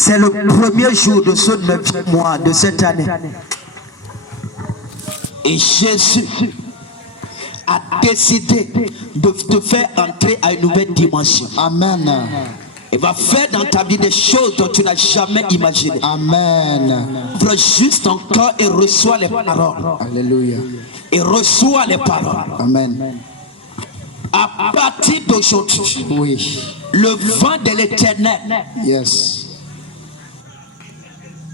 C'est le premier jour de ce 9e mois de cette année. Et Jésus a décidé de te faire entrer à une nouvelle dimension. Amen. Il va faire dans ta vie des choses dont tu n'as jamais imaginé. Amen. Ouvre juste ton cœur et reçois les paroles. Alléluia. Et reçois les paroles. Amen. À partir d'aujourd'hui, Oui. le vent de l'éternel. Yes.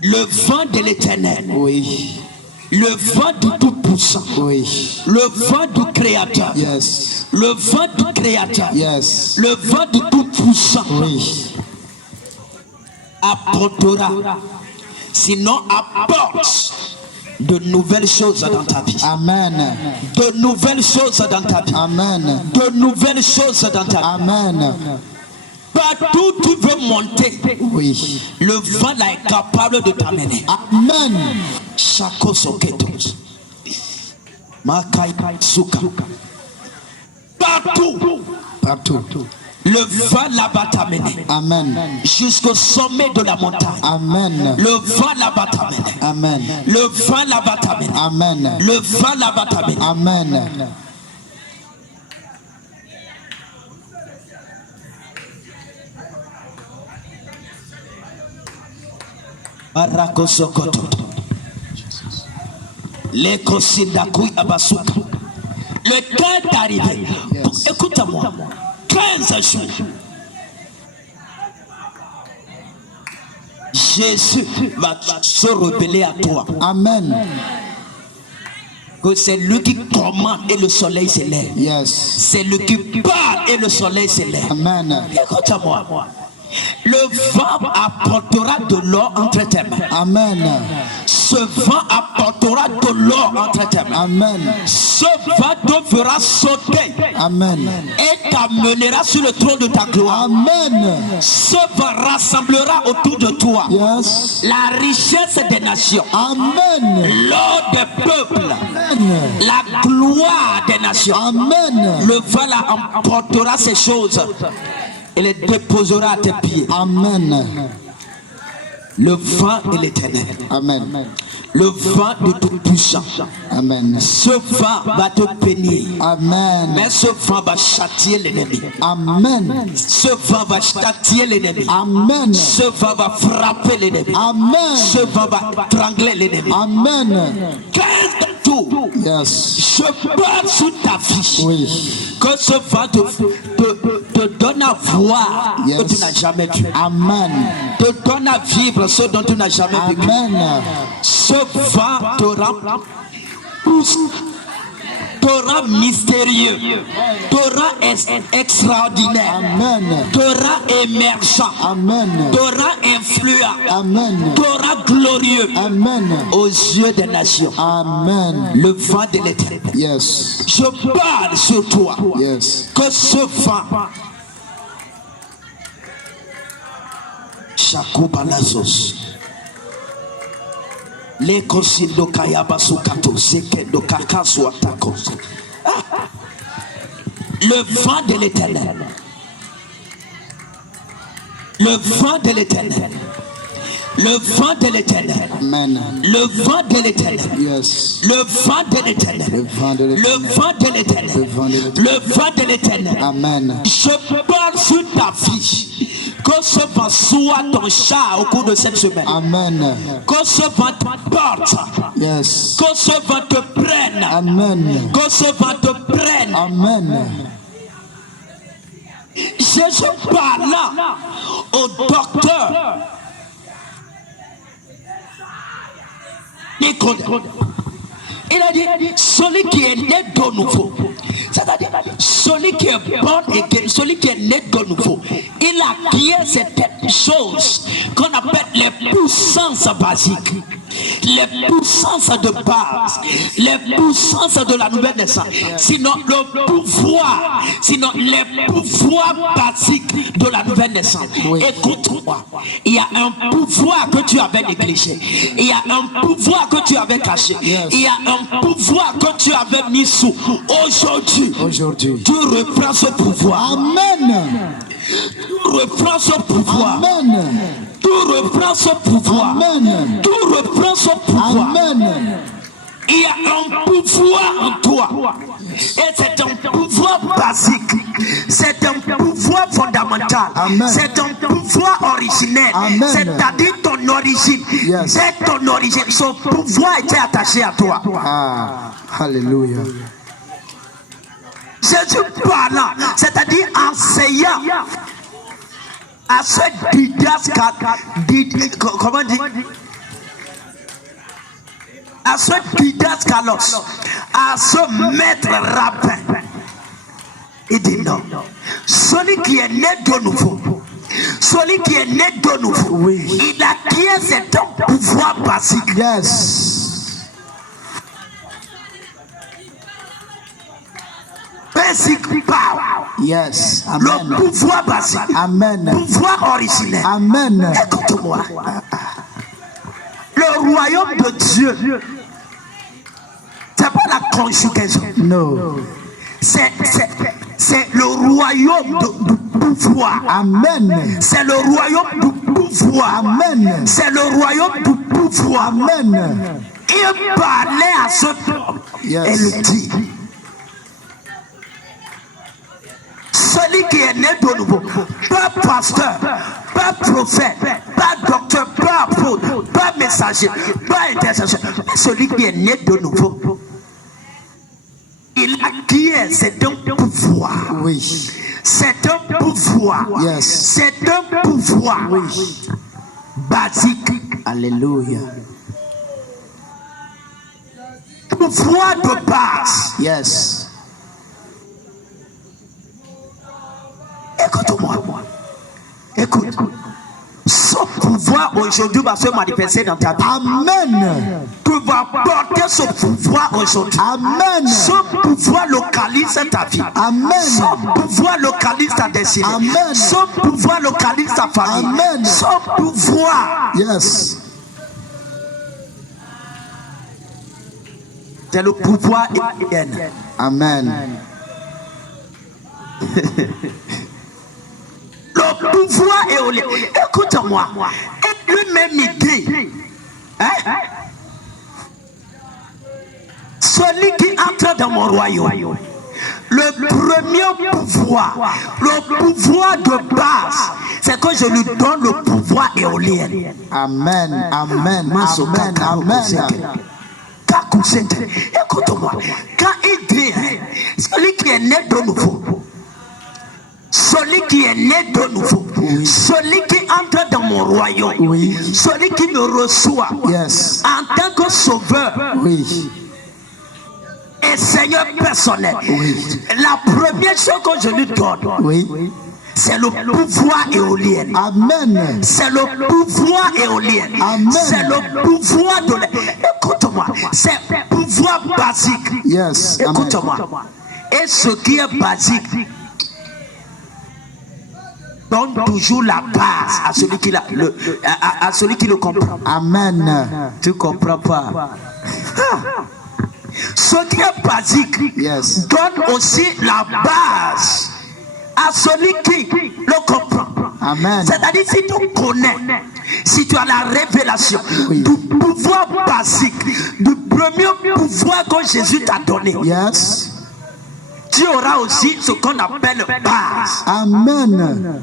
Le vent de l'éternel. Oui. Le vent du Tout-Puissant. Oui. Le vent du Créateur. Yes. Le vent du Créateur. Yes. Le vent du Tout-Puissant. Oui. Apportera. Sinon, apporte de nouvelles choses dans ta vie. Amen. De nouvelles choses dans ta vie. Amen. De nouvelles choses dans ta vie. Amen. Partout où tu veux monter, Oui. le vent là est capable de t'amener. Amen. Chako soketos. Makai suka. Partout. Partout. Le vent là-bas t'amener. Amen. Jusqu'au sommet de la montagne. Amen. Le vent là-bas t'amener. Amen. Le vent là-bas t'amener. Amen. Le vent là-bas t'amener. Amen. Arakosokoto. L'écosidakouy abasuka. Le temps est arrivé. Yes. Écoute-moi. 15 jours. Jésus va se révéler à toi. Amen. Que c'est lui qui commande et le soleil se lève. Yes. C'est lui qui parle et le soleil se lève. Amen. Écoute-moi. Le vent apportera de l'or entre tes mains. Amen. Ce vent apportera de l'or entre tes mains. Amen. Ce vent te fera sauter Amen. et t'amènera sur le trône de ta gloire. Amen. Ce vent rassemblera autour de toi Yes. la richesse des nations, Amen. l'or des peuples, Amen. la gloire des nations. Amen. Le vent là emportera ces choses et les déposera à tes pieds. Amen. Le vent de l'éternel. Amen. Le vent de Tout-Puissant. Amen. Ce vent va te bénir. Amen. Mais ce vent va châtier l'ennemi. Amen. Ce vent va châtier l'ennemi. Amen. Ce vent va frapper l'ennemi. Amen. Ce vent va trangler l'ennemi. Amen. 15 jours. Yes. Je parle sur ta vie. Oui. Que ce vent te donne à voir Yes. ce que tu n'as jamais vu. Amen. Te donne à vivre ce dont tu n'as jamais vécu. Amen. Ce vent t'aura mystérieux, t'aura extraordinaire, Amen. t'aura émergent, Amen. t'aura influent, Amen. t'aura glorieux Amen. aux yeux des nations. Amen. Le vent de l'éternel. Yes. Je parle sur toi. Yes. Que ce vent Shakubalazos le kosindo kayabasu kato seke do kakasu atako. Le vent de l'éternel. Le vent de l'éternel. Le vent de l'éternel. Amen. Le vent de l'éternel. Yes. Le vent de l'éternel. Le vent de l'éternel. Le vent de l'éternel. Le vent de l'éternel. Le vent de l'éternel. Amen. Je parle sur ta vie. Que ce vent soit ton chat au cours de cette semaine. Amen. Que ce vent te porte. Yes. Que ce vent te prenne. Amen. Que ce vent te prenne. Amen. Jésus parla au docteur Nicodème. Il a dit, celui qui est né de nouveau, c'est-à-dire celui qui est bon et celui qui est né de nouveau, il acquiert certaines choses qu'on appelle les puissances basiques, les puissances de base, les puissances de la nouvelle naissance, sinon le pouvoir, sinon les pouvoirs basiques de la nouvelle naissance. Oui. Écoute-moi, il y a un pouvoir que tu avais négligé, il y a un pouvoir que tu avais caché, Yes. il y a un pouvoir que tu avais mis sous. Aujourd'hui, tu reprends ce pouvoir. Amen. Tu reprends ce pouvoir. Amen. Tout reprend son pouvoir. Amen. Tout reprend son pouvoir. Amen. Il y a un pouvoir en toi. Et c'est un pouvoir basique. C'est un pouvoir fondamental. Amen. C'est un pouvoir originel. Amen. C'est-à-dire ton origine. Yes. C'est ton origine. Son pouvoir était attaché à toi. Ah, alléluia. Jésus parlant, c'est-à-dire enseignant à ce comment dire? À ce didascalos, à ce maître rabbin. Il dit non. Celui qui est né de nouveau, celui qui est né de nouveau, Oui. il acquiert cet pouvoir basique. Yes. Basic power. Yes. Le Amen. pouvoir basique. Amen. Pouvoir originel. Amen. Écoute-moi. Le royaume de Dieu, c'est pas la conjugaison. No. C'est le royaume du pouvoir. Amen. C'est le royaume du pouvoir. Amen. C'est le royaume du pouvoir. Amen. Il parlait à ce peuple. Yes. Et le dit. Celui qui est né de nouveau, pas pasteur, pas prophète, pas docteur, pas apôtre, pas messager, pas intercesseur, mais celui qui est né de nouveau, il acquiert, c'est un pouvoir. Oui. C'est un pouvoir. Yes. C'est un pouvoir basique. Alléluia. Pouvoir de base. Yes. Écoute-moi. Écoute. Ce pouvoir aujourd'hui va se manifester dans ta vie. Amen. Tu vas porter ce pouvoir aujourd'hui. Amen. Ce pouvoir localise ta vie. Amen. Ce pouvoir localise ta destinée. Amen. Ce pouvoir localise ta famille. Amen. Ce pouvoir, Yes. c'est le pouvoir éternel. Amen. Le pouvoir éolien. Écoute-moi. Et lui-même il dit, hein? Celui qui entre dans mon royaume, le premier pouvoir, le pouvoir de base, c'est que je lui donne le pouvoir éolien. Amen. Amen. Amen. Amen. Écoute-moi. Quand il dit, celui qui est né de nouveau, celui qui est né de nouveau, Oui. celui qui entre dans mon royaume, Oui. celui qui me reçoit Yes. en tant que sauveur Oui. et Seigneur personnel, Oui. la première chose que je lui donne, Oui. c'est le pouvoir éolien. Amen. C'est le pouvoir éolien. Amen. C'est le pouvoir de l'air. Écoute-moi, c'est pouvoir basique. Yes. Amen. Écoute-moi. Et ce qui est basique donne toujours la base à celui qui à celui qui le comprend. Amen. Tu comprends pas? Ce qui est basique Yes. donne aussi la base à celui qui le comprend. Amen. C'est-à-dire, si tu connais, si tu as la révélation Oui. du pouvoir basique, du premier pouvoir que Jésus t'a donné, Yes. tu auras aussi ce qu'on appelle base. Amen.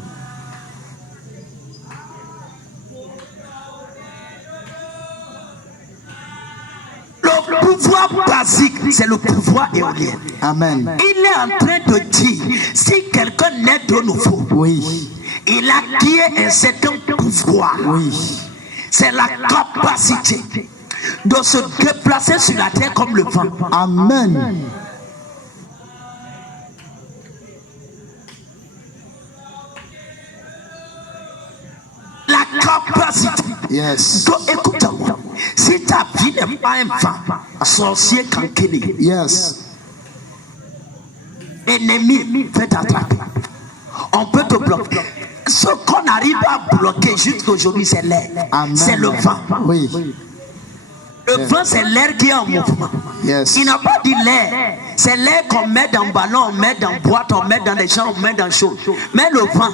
Le pouvoir basique, c'est le pouvoir éolien. Amen. Il est en train de dire, si quelqu'un naît de nouveau, Oui. il acquiert un certain pouvoir. Oui. C'est la capacité de se déplacer sur la terre comme le vent. Amen. La capacité. Yes. Donc écoute-moi, si ta vie n'est pas un vent, sorcier cancéné, Yes. ennemi fait t'attraper, on peut te bloquer. Ce qu'on arrive à bloquer jusqu'à aujourd'hui, c'est l'air. Amen. C'est le vent. Oui. Le vent, c'est l'air qui est en mouvement. Yes. Il n'a pas dit l'air. C'est l'air qu'on met dans le ballon, on met dans la boîte, on met dans les champs, on met dans le chaud. Mais le vent,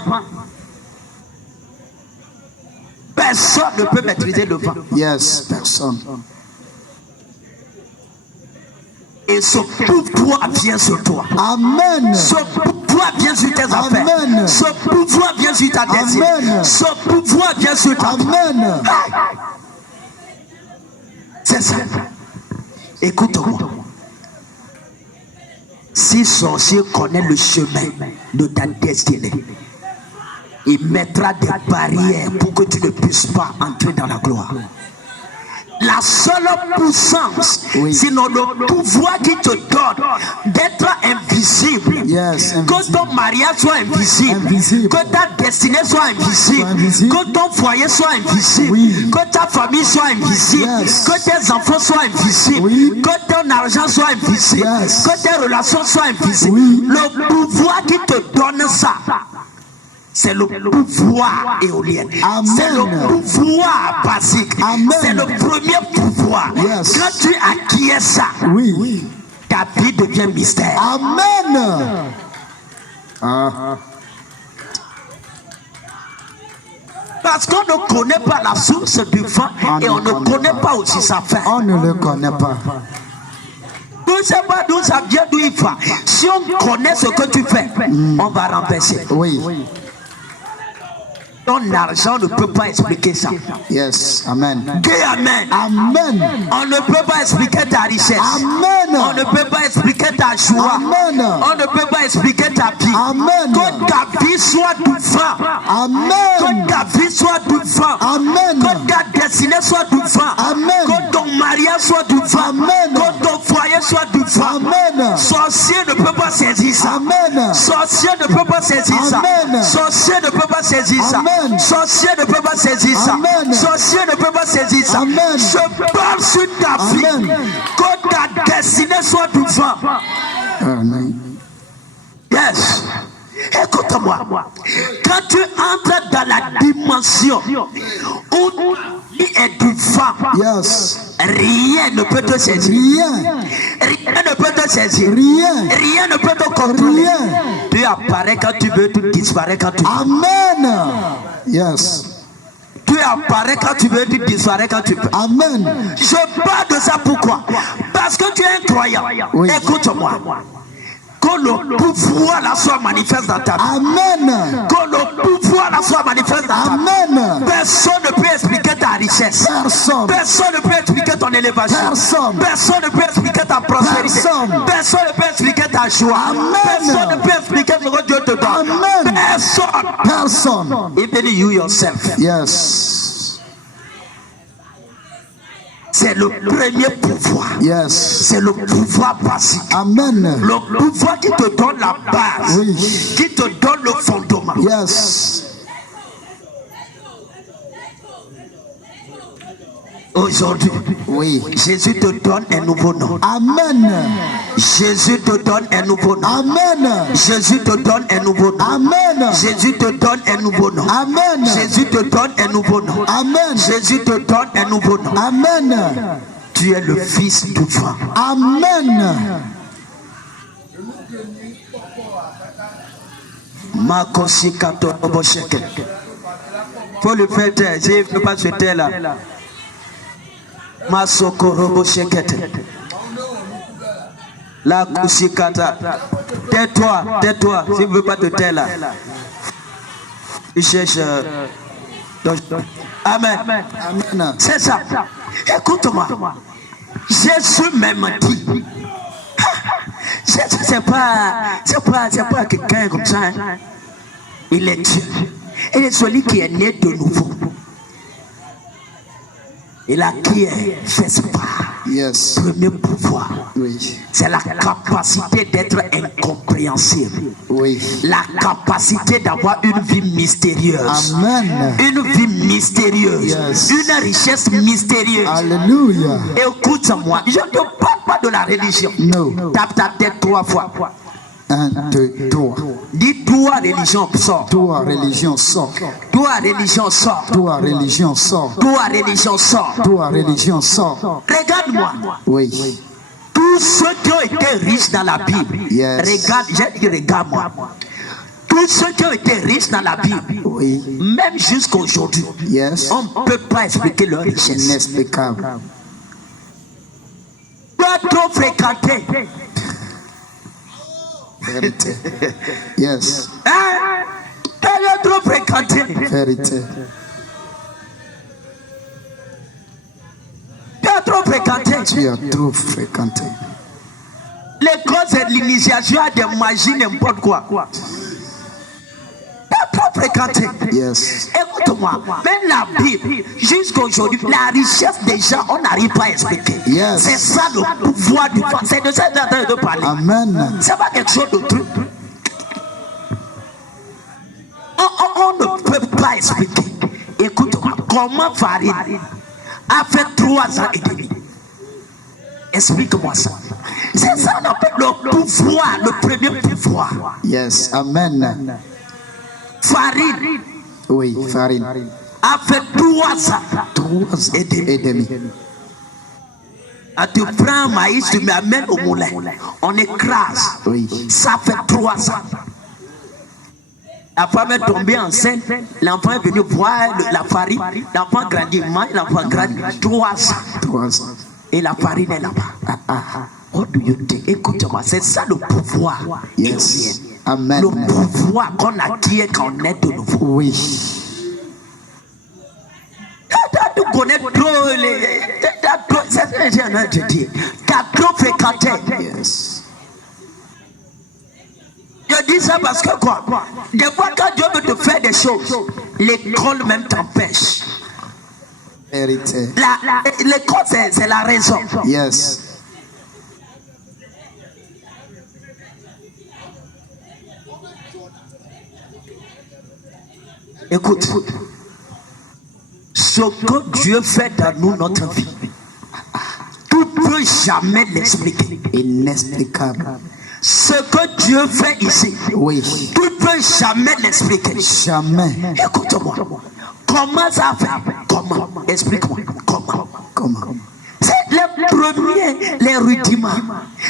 Personne ne peut maîtriser le vent. Yes, personne. Et ce pouvoir vient sur toi. Amen. Ce pouvoir vient sur tes affaires. Amen. Ce pouvoir vient sur ta destinée. Amen. Ce pouvoir vient sur ta Amen. C'est ça. Écoute-moi. Si sorcier connaît le chemin de ta destinée, il mettra des barrières pour que tu ne puisses pas entrer dans la gloire. La seule puissance, sinon le pouvoir qui te donne d'être invisible, que ton mariage soit invisible, que ta destinée soit invisible, que ton foyer soit invisible, que ta famille soit invisible, que tes enfants soient invisibles, que ton argent soit invisible, que tes relations soient invisibles. Le pouvoir qui te donne ça, c'est le pouvoir éolien. C'est le pouvoir basique. C'est le premier pouvoir. Quand tu acquiers ça, ta vie devient mystère. Amen. Parce qu'on ne connaît pas la source du vent et on ne connaît pas aussi sa fin. On ne le connaît pas. On ne sait pas d'où ça vient, d'où il va. Si on connaît ce que tu fais, on va renverser. Oui. Ton argent ne peut pas expliquer ça. Yes, amen. Dis amen. Amen. On ne peut pas expliquer ta richesse. Amen. On ne peut pas expliquer ta joie. Amen. On ne peut pas expliquer ta vie. Amen. Que ta vie soit du vent. Amen. Que ta vie soit du vent. Amen. Que ta destinée soit du vent. Amen. Que ton mariage soit du vent. Amen. Que ton foyer soit du vent. Amen. Sorcier ne peut pas saisir ça. Amen. Sorcier ne peut pas saisir ça. Amen. Sorcier ne peut pas saisir ça. Amen. Sorcier ne peut pas saisir ça. Amen. Sorcier ne peut pas saisir ça. Amen. Je parle sur ta vie. Amen. Que ta destinée soit du vent. Amen. Yes. Écoute-moi. Quand tu entres dans la dimension où il est du vent, Yes. rien ne peut te saisir. Rien. Rien ne peut te saisir. Rien. Rien ne peut te contrôler. Rien. Tu apparais quand tu veux, tu disparais quand tu veux. Amen. Yes. Tu apparais quand tu veux, tu disparais quand tu veux. Amen. Je parle de ça pourquoi? Parce que tu es un croyant. Oui. Écoute-moi. Que le pouvoir là soit manifeste dans ta vie. Amen. Que le pouvoir là soit manifeste dans ta vie. Amen. Personne ne peut expliquer ta richesse. Personne. Personne ne peut expliquer ton élévation. Personne. Personne ne peut expliquer ta prospérité. Personne. Personne ne peut expliquer ta joie. Amen. Personne ne peut expliquer ce que Dieu te donne. Amen. Personne. Personne. Even you yourself. Yes. C'est le premier pouvoir. Yes. C'est le pouvoir basique. Amen. Le pouvoir qui te donne la base. Oui. Qui te donne le fondement. Yes. Aujourd'hui, Oui. Jésus te donne un nouveau nom. Amen. Jésus te donne un nouveau nom. Amen. Jésus te donne un nouveau nom. Amen. Jésus te donne un nouveau nom. Amen. Jésus te donne un nouveau nom. Amen. Jésus te donne un nouveau nom. Amen. Tu es le fils du vent. Amen. Makosi kato bosheke. Faut le faire taire. S'il ne peut pas se taire là. Masoko robo shekete. La kushikata. Tais-toi, tais-toi. S'il ne veut pas te taire là. Il cherche. Amen. Amen. C'est ça. Écoute-moi. Jésus même dit. C'est pas quelqu'un comme ça. Hein. Il est Dieu. Il est celui qui est né de nouveau. Il a qui est fait part. Yes. Premier pouvoir. Oui. C'est la capacité d'être incompréhensible. Oui. La capacité d'avoir une vie mystérieuse. Amen. Une vie mystérieuse. Yes. Une richesse mystérieuse. Alléluia. Écoute-moi, je ne parle pas de la religion. No. Tape ta tête 3 fois. 1, 2, 3. Dis toi religion sort. Toi, religion, sort. Toi religion sort. Toi, religion, sort. Toi religion sort. Toi, religion, sort. Regarde-moi. Oui. Tous ceux qui ont été riches dans la Bible. Yes. Regarde, j'ai dit regarde-moi. Tous tous ceux qui ont été riches dans la Bible, Oui. même jusqu'à aujourd'hui, Yes. on ne peut pas expliquer leur richesse. Inexplicable. Tu as trop fréquenté. Vérité. Yes. Hein? Tu as trop fréquenté. Vérité. Tu as trop fréquenté. Tu as trop fréquenté. Les causes de l'initiation à des magies, n'importe quoi. Tu as trop fréquenté. Yes. Écoute-moi, même la Bible, jusqu'à aujourd'hui, la richesse des gens, on n'arrive pas à expliquer. Yes. C'est ça le pouvoir du vent. C'est de ça que je de parler. Amen. C'est pas quelque chose de truc. On ne peut pas expliquer. Écoute-moi, comment Farid a fait 3 ans et demi. Explique-moi ça. C'est ça qu'on appelle le pouvoir, le premier pouvoir. Yes. Amen. Farid Oui, Farid. a fait 3 ans 3 ans et demi. et demi. Ah, tu prends un maïs, tu m'amènes au moulin. On écrase. Oui. Ça fait 3 ans. La femme est tombée enceinte. L'enfant est venu voir la farine. L'enfant grandit. Mange l'enfant grandit. 3 ans. 3 ans. Et la farine est là-bas. What do you think? Écoute-moi, c'est ça le pouvoir. Yes. Amen. Le pouvoir qu'on acquiert quand on est de nouveau. Oui. Tu connais trop les. C'est ce que j'ai envie de te dire. Tu as trop fréquenté. Yes. Je dis ça parce que quoi? Des fois, quand Dieu veut te faire des choses, l'école même t'empêche. Vérité. L'école, c'est la raison. Yes. Écoute, ce que Dieu fait dans nous, notre vie, tu ne peux jamais l'expliquer. Inexplicable. Ce que Dieu fait ici, Oui. tu ne peux jamais l'expliquer. Jamais. Écoute-moi. Comment ça fait? Comment? Explique-moi. Comment? Comment? C'est les premiers, les rudiments,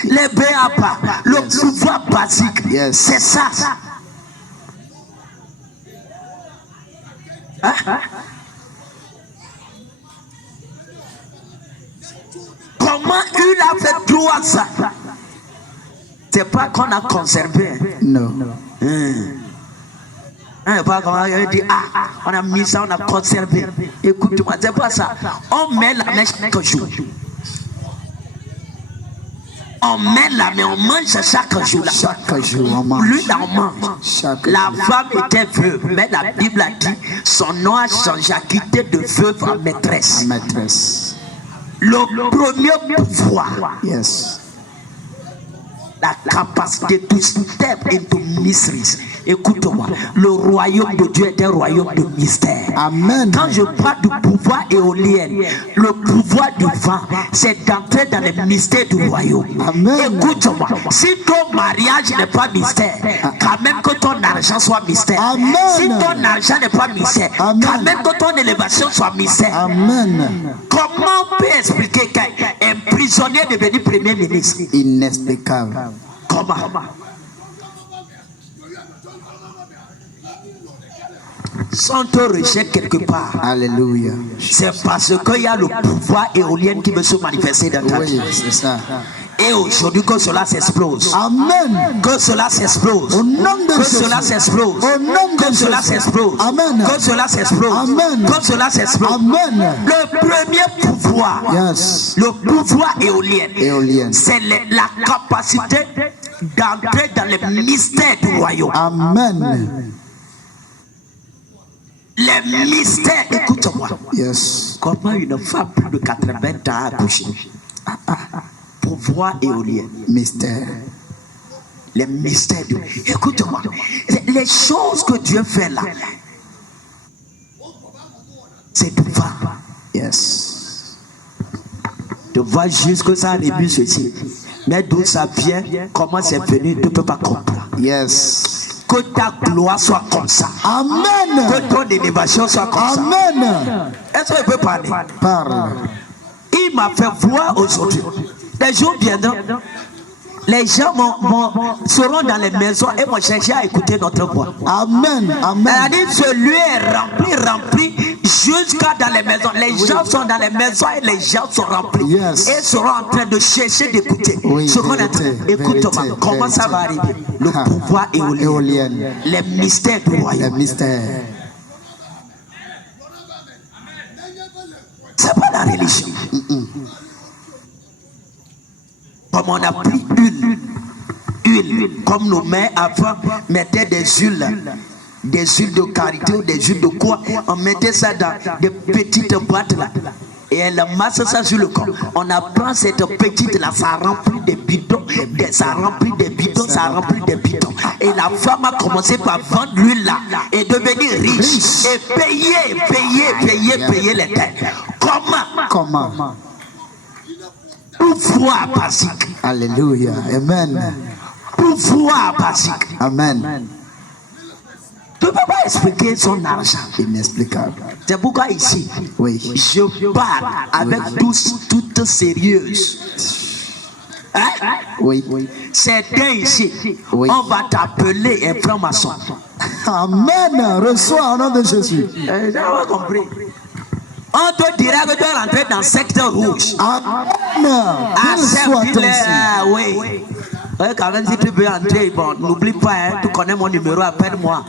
les béaba, le pouvoir basique. Yes. C'est ça. Hein? Comment il a fait 3 ans? C'est pas qu'on a conservé. Non. Pas comment il dit, on a mis ça, on a conservé. Écoute-moi, c'est pas ça. On met la mèche chaque jour. On met la main, on mange chaque jour. Chaque jour, on mange. Lui, on mange. La femme était veuve, mais la Bible a dit son nom a changé, a quitté de veuve en maîtresse. Maîtresse. Le premier pouvoir, Yes. la capacité to step into mysteries. Écoute-moi, le royaume de Dieu est un royaume de mystère. Amen. Quand je parle du pouvoir éolien, le pouvoir du vent, c'est d'entrer dans le mystère du royaume. Amen. Écoute-moi, si ton mariage n'est pas mystère, quand même que ton argent soit mystère. Amen. Si ton argent n'est pas mystère, Amen. quand même que ton élévation soit mystère. Amen. Comment on peut expliquer qu'un prisonnier est devenu premier ministre? Inexplicable. Comment? Sans te rejette quelque part, Alléluia. c'est parce qu'il y a le pouvoir éolien qui veut se manifester dans ta vie. Oui, c'est ça. Et aujourd'hui, que cela s'explose. Amen. Que cela s'explose. Au nom de Que Jésus. cela s'explose. Au nom de Que cela Jésus. s'explose. Amen. Que cela s'explose. Amen. Que cela s'explose. Amen. Le premier pouvoir, Yes. le pouvoir éolien, Éolien. c'est la capacité d'entrer dans le mystère du royaume. Amen. Les mystères, écoute-moi. Yes. Comment une femme plus de 80 ans a accouché? Pouvoir éolien. Mystère. Les mystères de... Écoute-moi. Les choses que Dieu fait là, c'est du vent. Yes. Tu vois juste que ça remue ceci. Mais d'où ça vient, comment c'est venu, tu ne peux pas comprendre. Yes. Que ta gloire soit comme ça. Amen. Que ton élévation soit comme ça. Amen. Est-ce que je peux parler? Parle. Il m'a fait voir aujourd'hui. Les jours viendront. Les gens seront dans les maisons et vont chercher à écouter notre voix. Amen. Amen. Elle a dit ce lieu est rempli jusqu'à dans les maisons. Les gens sont dans les maisons et les gens sont remplis. Yes. Et seront en train de chercher d'écouter. Oui, ce qu'on attend. Écoute-moi, comment ça va arriver? Le pouvoir éolien. Les mystères du royaume. Les mystères. C'est pas la religion. Comme on a pris huile, comme nos mères avant mettaient des huiles de karité ou des huiles de quoi, on mettait ça dans des petites boîtes là. Et elle masse ça sur le corps. On apprend cette petite là, ça remplit des bidons, ça remplit des bidons, ça remplit des bidons. Et la femme a commencé par vendre l'huile là et devenir riche et payer les dettes. Comment? Pouvoir basique. Alléluia. Amen. Pouvoir basique. Amen. Tu ne peux pas expliquer son argent. Inexplicable. C'est pourquoi ici, oui, je parle avec toute sérieuse. Hein? Oui. Certains ici, oui, on va t'appeler un franc-maçon. Amen. Reçois au nom de Jésus. J'ai compris. On te dira que tu es rentré dans le secteur rouge. Amen. Oui. Quand même, si tu veux entrer, bon, n'oublie pas, hein, tu connais mon numéro, appelle-moi.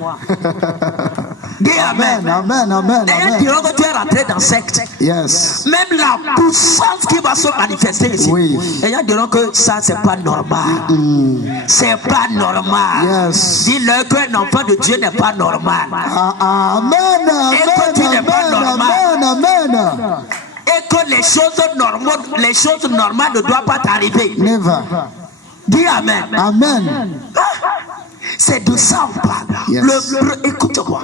Dis amen. Amen. D'ailleurs, diront que tu es rentré dans le secte. Yes. Même la puissance qui va se manifester ici. Oui. D'ailleurs, diront que ça, c'est pas normal. C'est pas normal. Yes. Dis-leur qu'un enfant de Dieu n'est pas normal. Amen. Et que tu n'es pas normal. Amen. Et que les choses normales ne doivent pas t'arriver. Never. Dis amen. Amen. C'est de ça on parle. Yes. Écoute-moi.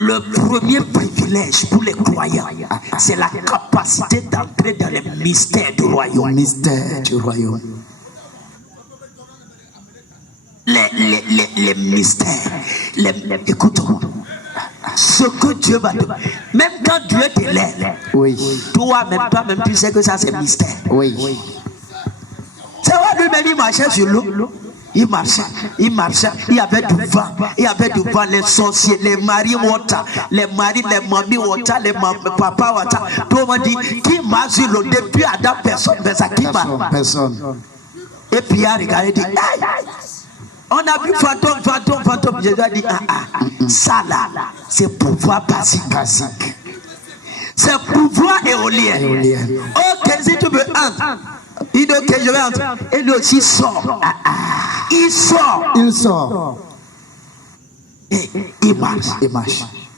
Le premier privilège pour les croyants, c'est la capacité d'entrer dans les mystères du royaume. Mystère du royaume. Les mystères. Écoute-moi. Ce que Dieu va te... Même quand Dieu te lève, oui, toi-même, tu sais que ça c'est mystère. Oui. C'est vrai, lui-même, il marchait sur l'eau. Il marchait. Il y avait du vent. Les sorciers, les maris water, les mamies water, les papas water. Tout le monde dit, qui marche sur l'eau depuis Adam, personne. Personne. Et puis il a regardé et dit, aïe, on a vu fantôme. Jésus a dit, ça là, c'est pouvoir basique. C'est pouvoir éolien. Ok, si tu veux entrer. Il dit ok, je vais entrer. Et lui aussi sort. Il sort. Et il marche.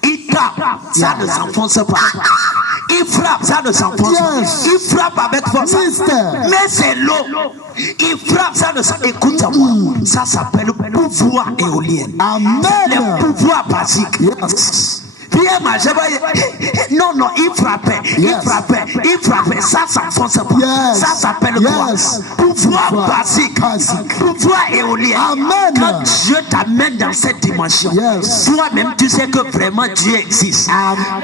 Il tape, ça ne s'enfonce pas. Il frappe, ça ne s'enfonce pas. Il frappe avec force. Mais c'est l'eau. Il frappe, ça ne s'enfonce pas. Écoute-moi. Ça s'appelle pouvoir éolien. Amen. Le pouvoir basique. Yes. Non, il frappait. Ça s'enfonce pas. Yes. Ça s'appelle quoi? Pouvoir basique. Pouvoir éolien. Amen. Quand Dieu t'amène dans cette dimension, toi-même tu sais que vraiment Dieu existe.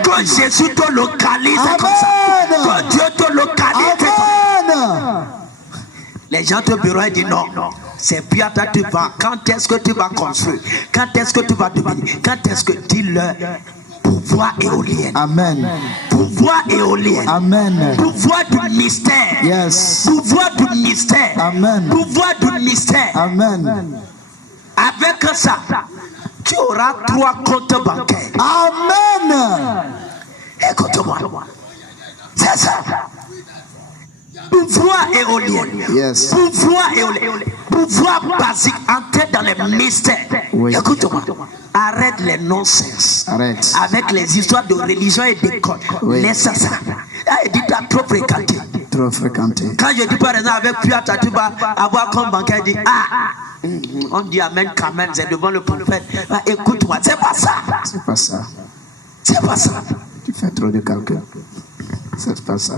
Que Jésus te localise comme ça. Que Dieu te localise. Les gens te verront et disent non. C'est puis à toi tu vas. Quand est-ce que tu vas construire? Quand est-ce que tu vas devenir? Quand est-ce que dis-leur? Pouvoir éolien. Amen. Pouvoir éolien. Amen. Pouvoir du mystère. Yes. Pouvoir du mystère. Amen. Pouvoir du mystère. Amen. Avec ça, tu auras 3 comptes bancaires. Amen. Écoute-moi. C'est ça. Pouvoir éolien. Yes. Pouvoir éolien. Pouvoir basique. Entrer dans les mystères. Oui. Écoute-moi. Arrête les non-sens. Arrête. Avec les histoires de religion et d'école. Oui. Laisse ça. Il dit tu as trop fréquenté. Quand je dis par exemple avec Piata, tu vas avoir comme banquier, dit on dit amen, amen, c'est devant le prophète. Écoute-moi, c'est pas ça. C'est pas ça. Tu fais trop de calcul. C'est pas ça.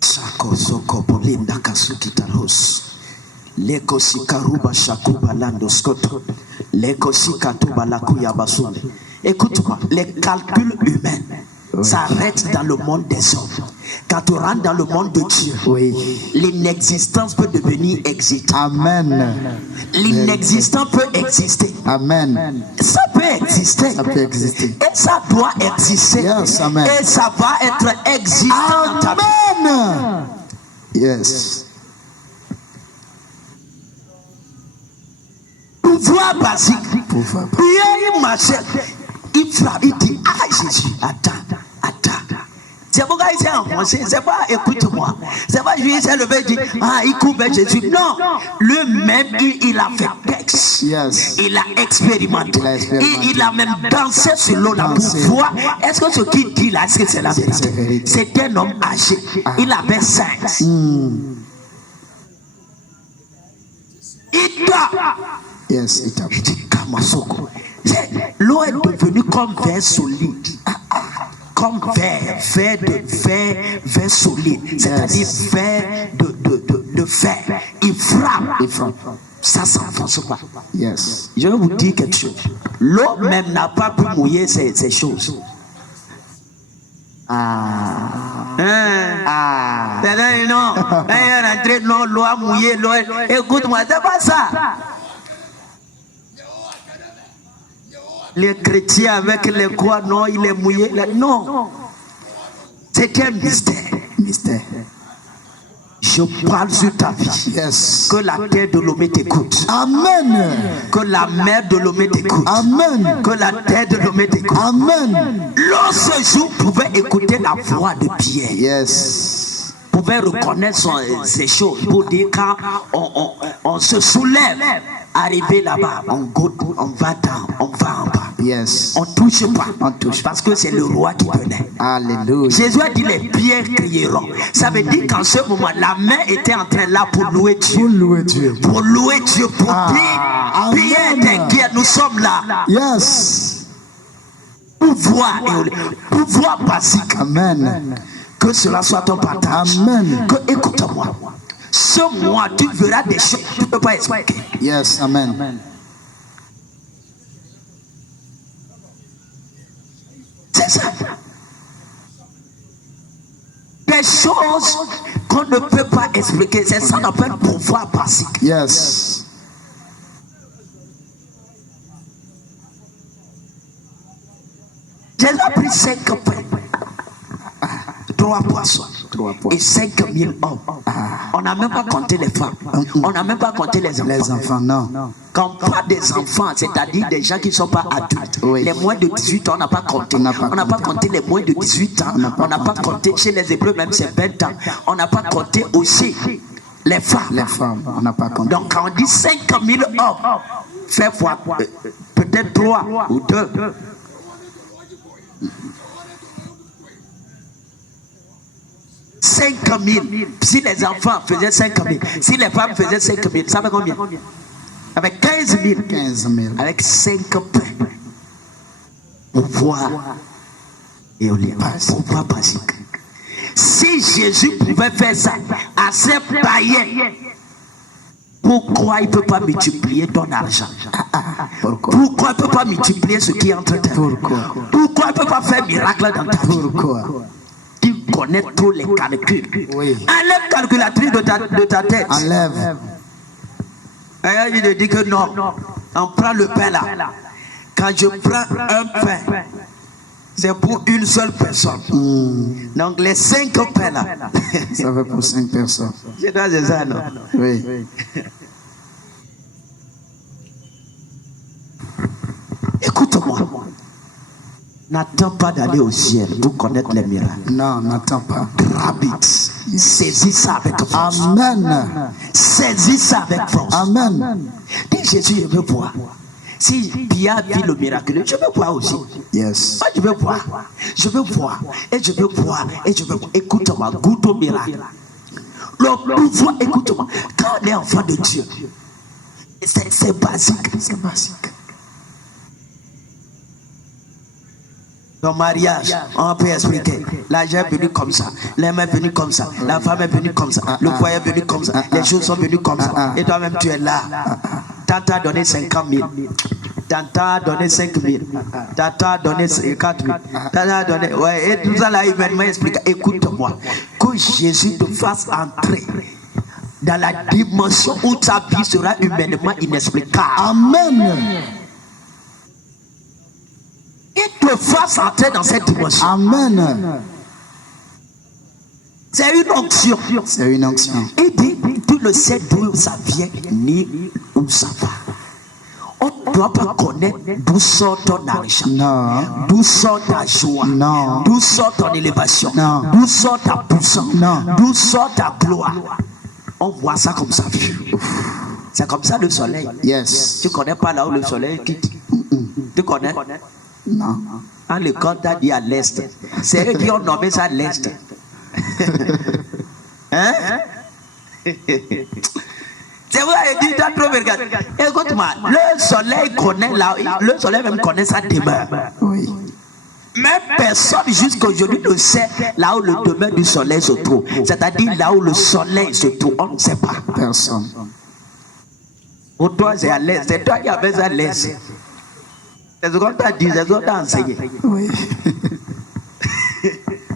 Soko Polinda Kasukitaros. Leko Sikaruba Shakuba Lando Skoto. Leko Sikatuba Lakuya Basunde. Écoute-moi, les calculs humains s'arrêtent dans le monde des hommes. Quand tu rentres dans le monde de Dieu, l'inexistence peut devenir existant. Amen. L'inexistant peut exister. Amen. Ça peut exister. Ça peut exister. Et ça doit exister. Yes, amen. Et ça va être existant. Amen. Yes. Pouvoir basique. Pierre, il marchait. Il frappe. Il dit, ah Jésus, attends. C'est pourquoi il s'est enfoncé. C'est pas écoute-moi. C'est pas lui, c'est le veut dire, ah, il coupe Jésus. Non. Lui-même, il a fait texte. Yes. Il a expérimenté. Il a même dansé sur l'eau là pour voir. Est-ce que ce qu'il dit là, est-ce que c'est la vérité? C'est un homme âgé. Il avait 5. Il t'a. Yes, il t'a. Il dit, Kamasoko. L'eau est devenue comme verre solide. Comme verre solide, c'est-à-dire verre de fer. Il frappe. Ça s'enfonce pas. Yes. Je vais vous dire quelque chose. L'eau même n'a pas pu mouiller ces choses. Non. L'eau a mouillé. Écoute-moi, c'est pas ça. Les chrétiens avec les quoi, non, il est mouillé. Non. C'est un mystère. Je parle sur ta vie. Yes. Que la terre de Lomé t'écoute. Amen. Que la mer de Lomé t'écoute. Amen. Que la terre de Lomé t'écoute. Amen. Lorsque je pouvais écouter la voix de Pierre. Yes. Pouvait reconnaître ces choses pour dire quand on se soulève. Arrivé là-bas, on va en bas. Yes. On touche pas. Parce que c'est le roi qui venait. Alléluia. Jésus a dit les pierres crieront. Ça veut dire qu'en ce moment, la main était en train là pour louer Dieu. Pour louer Dieu. Pour dire, Pierre, t'inquiète, nous sommes là. Yes. Pouvoir basique. Amen. Que cela soit ton partage. Amen. Écoute-moi. Ce mois, tu verras des choses que tu ne peux pas expliquer. Yes, amen. C'est ça. Des choses qu'on ne peut pas expliquer. C'est ça qu'on appelle pouvoir basique. Yes. Jésus a pris 5 pains, 3 poissons. Et 5000 hommes. On n'a même pas compté les femmes. On n'a même pas compté les enfants. Les enfants, non. Quand on parle des enfants, c'est-à-dire des gens qui ne sont pas adultes. Oui. Les moins de 18 ans, on n'a pas compté. On n'a pas compté les moins de 18 ans. On n'a pas compté chez les Hébreux, même c'est 20 ans. On n'a pas compté aussi les femmes. Les femmes, on n'a pas compté. Donc quand on dit 5000 hommes, fait fois peut-être 3 ou 2. Si les enfants faisaient 5 000, si les femmes faisaient 5 000, ça fait combien? Avec 15 000. Avec 5 pains. Pouvoir et pouvoir basique. Si Jésus pouvait faire ça à ces païens, pourquoi il ne peut pas multiplier ton argent? Pourquoi il ne peut pas multiplier ce qui est entre tes mains? Pourquoi il ne peut pas faire miracle dans ta vie? Tu connais tous les calculs. Oui. Enlève calculatrice de ta tête. Enlève. Il te dit que non. On prend le pain là. Quand je prends un pain, c'est pour une seule personne. Donc les 5 pains là. Ça va pour 5 personnes. C'est ça, non? Oui. Écoute-moi. N'attends pas d'aller au ciel pour connaître les miracles. Non, n'attends pas. Grab it. Saisis ça avec force. Amen. Saisis ça avec force. Amen. Dis Jésus, je veux voir. Si Pierre vit le miracle, je veux voir aussi. Yes. Moi, je veux voir. Je veux voir. Et je veux voir. Et je veux voir. Écoute-moi. Goûte au miracle. Le pouvoir, écoute-moi. Quand on est enfant de Dieu, c'est basique. C'est basique. Dans mariage, on peut expliquer. L'argent est venu comme ça, l'homme est venu comme ça, la femme est venue comme ça, le foyer est venu comme ça, les choses sont venues comme ça. Et toi-même, tu es là. Tant t'as donné 50 000. Tanta a donné 5 000. Tanta a donné 4 000. Tanta a donné. Ouais, et tout ça là, il m'a expliqué. Écoute-moi. Que Jésus te fasse entrer dans la dimension où ta vie sera humainement inexplicable. Amen. Il te fasse entrer dans cette dimension. Amen. C'est une onction. C'est une onction. Il dit, tu ne sais d'où ça vient ni où ça va. On ne doit pas connaître d'où sort ton argent, Non. d'où sort ta joie, Non. d'où sort ton élévation, Non. d'où sort ta puissance, Non. d'où sort ta gloire. On voit ça comme ça. C'est comme ça le soleil. Yes. Tu ne connais pas là où le soleil quitte. Tu connais? Non. Quand le candidat dit à l'est, c'est eux qui ont nommé ça l'est. Hein? C'est vrai, il dit, tu as trop regardé. Écoute-moi, le soleil connaît là, le soleil même connaît sa demeure. Oui. Même personne jusqu'aujourd'hui ne sait là où le demeure du soleil se trouve. C'est-à-dire là où le soleil se trouve, on ne sait pas. Personne. Pour toi, c'est à l'est. C'est toi qui appelles ça l'est. C'est ce qu'on t'a dit, c'est ce qu'on t'a enseigné. Oui.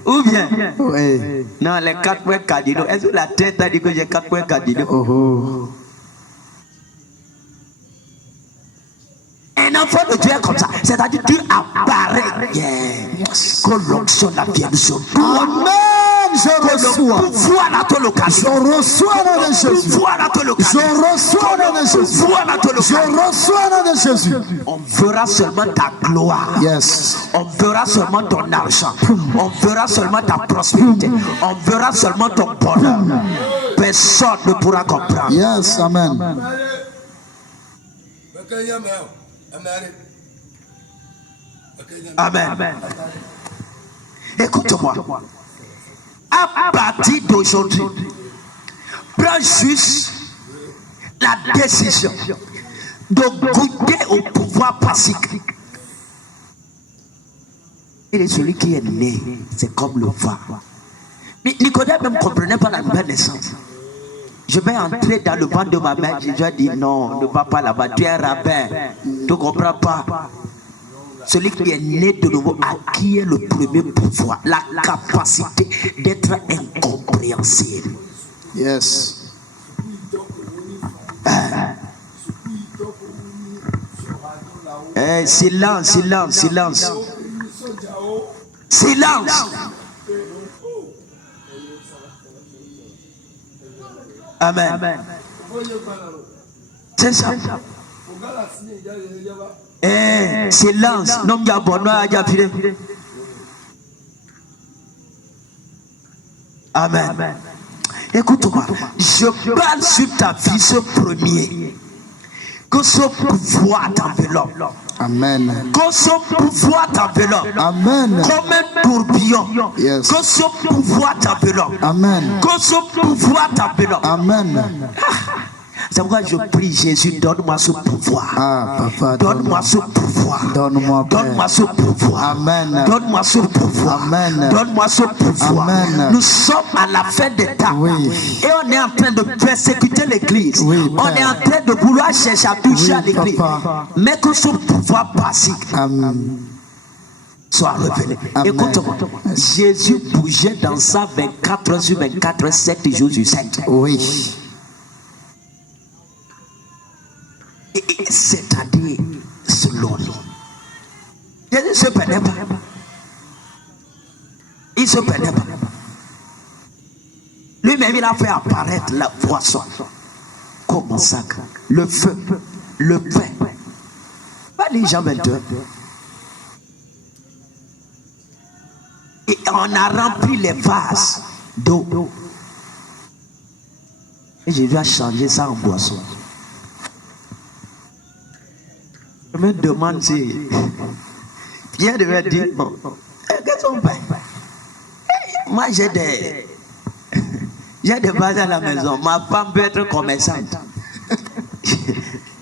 Ou bien? Oui. Non, les 4 points cardinaux. Est-ce que la tête a dit que j'ai 4 points cardinaux? Oh. Un enfant de Dieu est comme ça. C'est-à-dire que tu apparais. Yes. Que l'onction la vienne sur toi. Amen. Je reçois. Pouvoir à ton Je l'occasion. reçois au nom de Jésus. Pouvoir à ton Je l'occasion. reçois au nom de Jésus. Pouvoir à ton Je l'occasion. reçois au nom de Jésus. On verra seulement ta gloire. Yes. On verra seulement ton argent. On verra seulement ta prospérité. On verra seulement ton bonheur. Personne ne pourra comprendre. Yes. Amen. Amen. Écoute-moi. À partir d'aujourd'hui, prends juste la décision de goûter au pouvoir pacifique. Et celui qui est né, c'est comme le vent. Mais Nicodème ne comprenait pas la nouvelle naissance. Je vais entrer dans le ventre de ma mère. Jésus a dit non, ne va pas là-bas. Tu es un rabbin. Tu ne comprends pas. Celui qui est né de nouveau acquiert le premier pouvoir, la capacité d'être incompréhensible. Yes. Silence, silence, silence. Silence. Amen. C'est ça. Silence. Non, il y a bon, amen. Écoute-moi, je parle sur ta vie ce premier. Que ce pouvoir t'enveloppe. Amen. Que ce pouvoir t'enveloppe. Amen. Comme un tourbillon. Yes. Que ce pouvoir t'enveloppe. Amen. Que ce pouvoir t'enveloppe. Amen. C'est pourquoi je prie, Jésus, donne-moi ce pouvoir. Ah, papa, Donne-moi ce pouvoir. Donne-moi, Père. Donne-moi ce pouvoir. Amen. Donne-moi ce pouvoir. Amen. Donne-moi ce pouvoir. Amen. Nous sommes à la fin des temps. Oui. Et on est en train de persécuter l'église. Oui, on Père. est en train de vouloir chercher à toucher Oui, à l'église. Papa. Mais que ce pouvoir pacifique Amen. soit révélé. Amen. Écoute-moi. Jésus bougeait dans ça 24 heures sur 24, 7 jours sur 7. Oui. C'est-à-dire selon nous. Jésus ne se perdait pas. Il ne se perdait pas. Lui-même, il a fait apparaître la poisson comme un sac, le feu, le pain. Pas les Jean 22. Et on a rempli les vases d'eau. Et Jésus a changé ça en boisson. Je me demande si Pierre devait dire bon, qu'est-ce qu'on paye? Moi j'ai des vases à la maison. Ma femme peut être commerçante.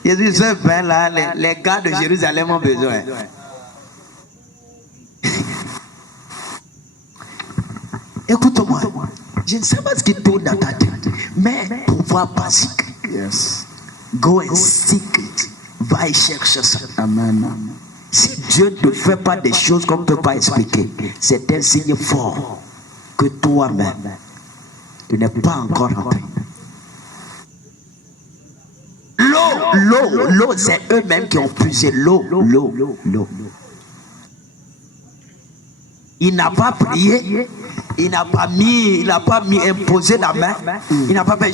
Jésus, ce pain là, les gars de Jérusalem ont besoin. Écoute-moi, je ne sais pas ce qui tourne dans ta tête, mais pouvoir basique. Yes. Go and seek it. va y chercher ça. Amen. Si Dieu ne fait pas des choses qu'on ne peut pas expliquer, c'est un signe fort que toi-même, tu n'es pas encore rentré. L'eau, c'est eux-mêmes qui ont puisé l'eau. Il n'a pas prié, il n'a pas imposé la main, il n'a pas fait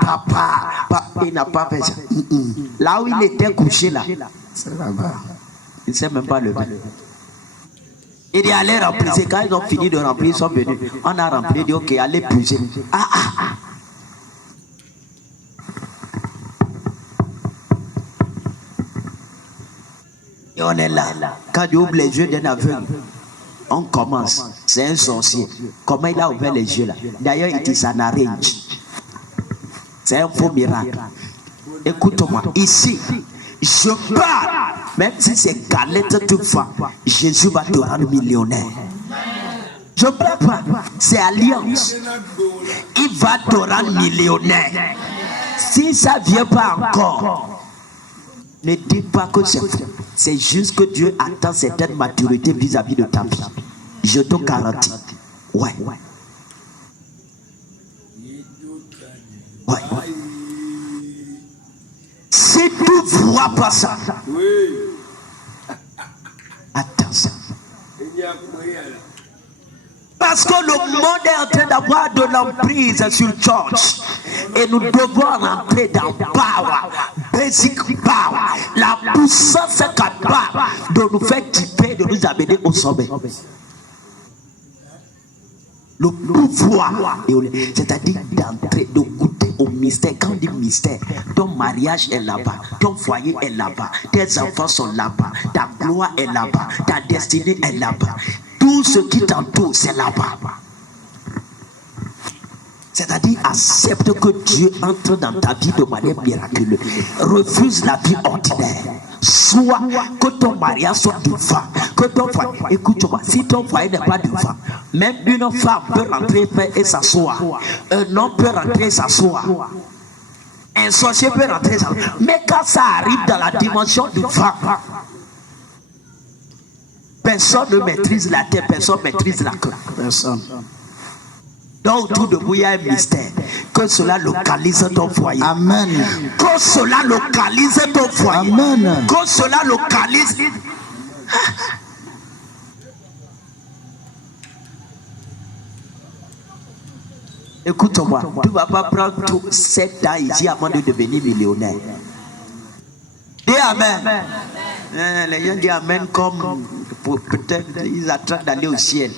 papa, il n'a pas fait ça. Là où il était couché là, C'est là-bas. il ne s'est même pas levé. Il est allé remplir. Quand ils ont fini de remplir, ils sont venus. On a rempli, il dit ok, allez puiser. Et on est là. Quand Dieu ouvre les yeux d'un aveugle, on commence. C'est un sorcier. Comment il a ouvert les yeux là? D'ailleurs, it is an arrange. C'est un faux miracle. Écoute-moi, ici, je parle. Même si c'est galette de fois, Jésus va te rendre millionnaire. Je ne parle pas. C'est alliance. Il va te rendre millionnaire. Si ça ne vient pas encore, ne dis pas que c'est faux. C'est juste que Dieu attend certaine maturité vis-à-vis de ta vie. Je te garantis. Ouais. Si tu ne vois pas ça, attends ça. Parce que le monde est en train d'avoir de l'emprise sur le church. Et nous devons rentrer dans power, basic power, la puissance capable de nous faire typer, de nous amener au sommet. Le pouvoir, c'est-à-dire d'entrer, de goûter au mystère. Quand on dit mystère, ton mariage est là-bas, ton foyer est là-bas, tes enfants sont là-bas, ta gloire est là-bas, ta destinée est là-bas. Tout ce qui t'entoure, c'est là-bas. C'est-à-dire, accepte que Dieu entre dans ta vie de manière miraculeuse. Refuse la vie ordinaire. Soit que ton mariage soit devant, que ton foyer. Écoute-moi, si ton foyer n'est pas devant, même une femme peut rentrer et s'asseoir. Un homme peut rentrer et s'asseoir. Un sorcier peut rentrer et s'asseoir. Mais quand ça arrive dans la dimension devant, personne ne maîtrise la terre, personne ne maîtrise la clé. Personne. Donc autour de vous, il y a un mystère. Que cela localise ton foyer. Amen. Que cela localise ton foyer. Amen. Que cela localise. Écoute-moi, tu ne vas pas prendre tout 7 ans ici avant de devenir millionnaire. Dis Amen. Les gens disent Amen comme peut-être ils attendent d'aller au ciel.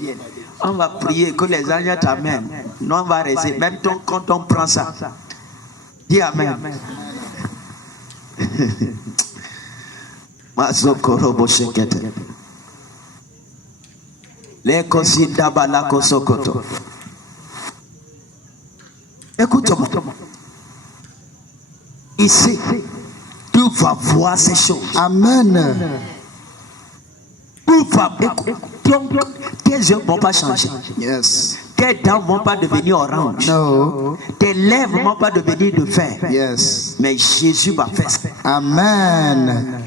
On va prier que les anges t'amènent. Nous on va rester. Même quand on prend ça. Dis Amen. Écoute-moi. Ici, tu vas voir ces choses. Amen. Tes yeux ne vont pas changer. Yes. Tes dents ne vont pas devenir orange. No. Tes lèvres ne vont pas devenir de fer. Yes. Mais Jésus va faire ça. Amen.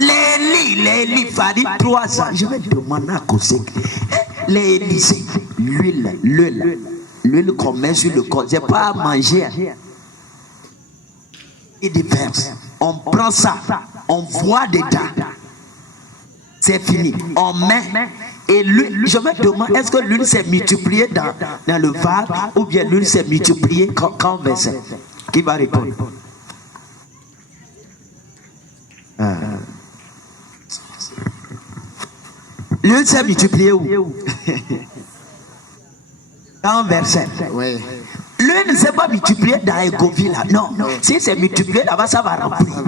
Les Élie, Fadi, 3 ans. Je vais demander à causer. Les Élysées, l'huile qu'on met sur le corps, c'est pas à manger. Il déverse. On prend ça, on voit dedans. C'est fini. On met. Et l'huile, je me demande, est-ce que l'huile s'est multipliée dans le vase ou bien l'huile s'est multipliée quand on verse? Qui va répondre? L'huile s'est multipliée où? Quand on verse. Oui. L'huile ne s'est pas multipliée dans les govilles là. Non. Si c'est multiplié là-bas, ça va remplir.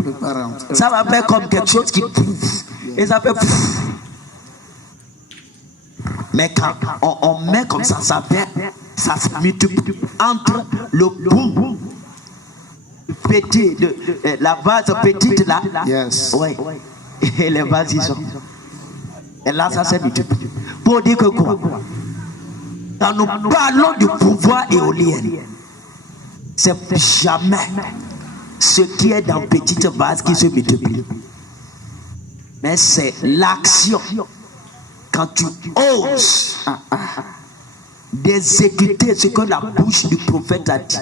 Ça va faire comme quelque chose qui pouffe. Et ça fait pouffe. Mais quand on met comme ça fait, ça se multiplie entre le bout petit, la vase petite là. Yes. Oui. Et les vases ils sont. Et là, ça s'est multiplié. Pour dire que quoi? Quand nous parlons du pouvoir éolien, c'est jamais ce qui est dans petite vase qui se multiplie. Mais c'est l'action. Quand tu oses d'exécuter ce que la bouche du prophète a dit,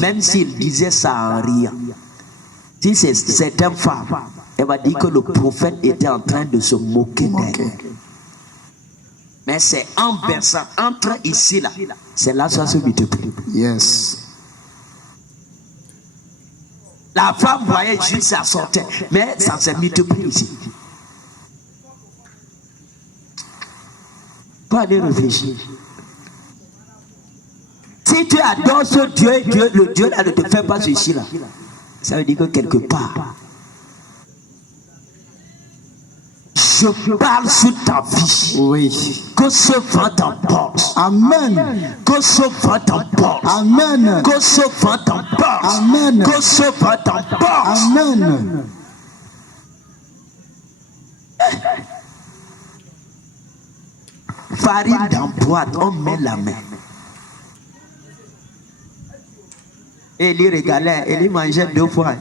même s'il disait ça en riant. Si c'est certaines femmes, elle va dire que le prophète était en train de se moquer d'elle. Mais c'est en versant, entre ici là, c'est là ça se multiplie. Yes. La femme voyait juste ça sortait, mais ça se multiplie ici. Pas aller réfléchir. Si tu adores ce Dieu, le Dieu là ne te fait pas ceci là. Ça veut dire que quelque part, je parle sur ta vie. Oui. Que ce vent t'emporte. Amen. Que ce vent t'emporte. Amen. Que ce vent t'emporte. Amen. Que ce vent t'emporte. Amen. Farine dans boîte, on met la main. Élie régalait, Élie mangeait 2 fois.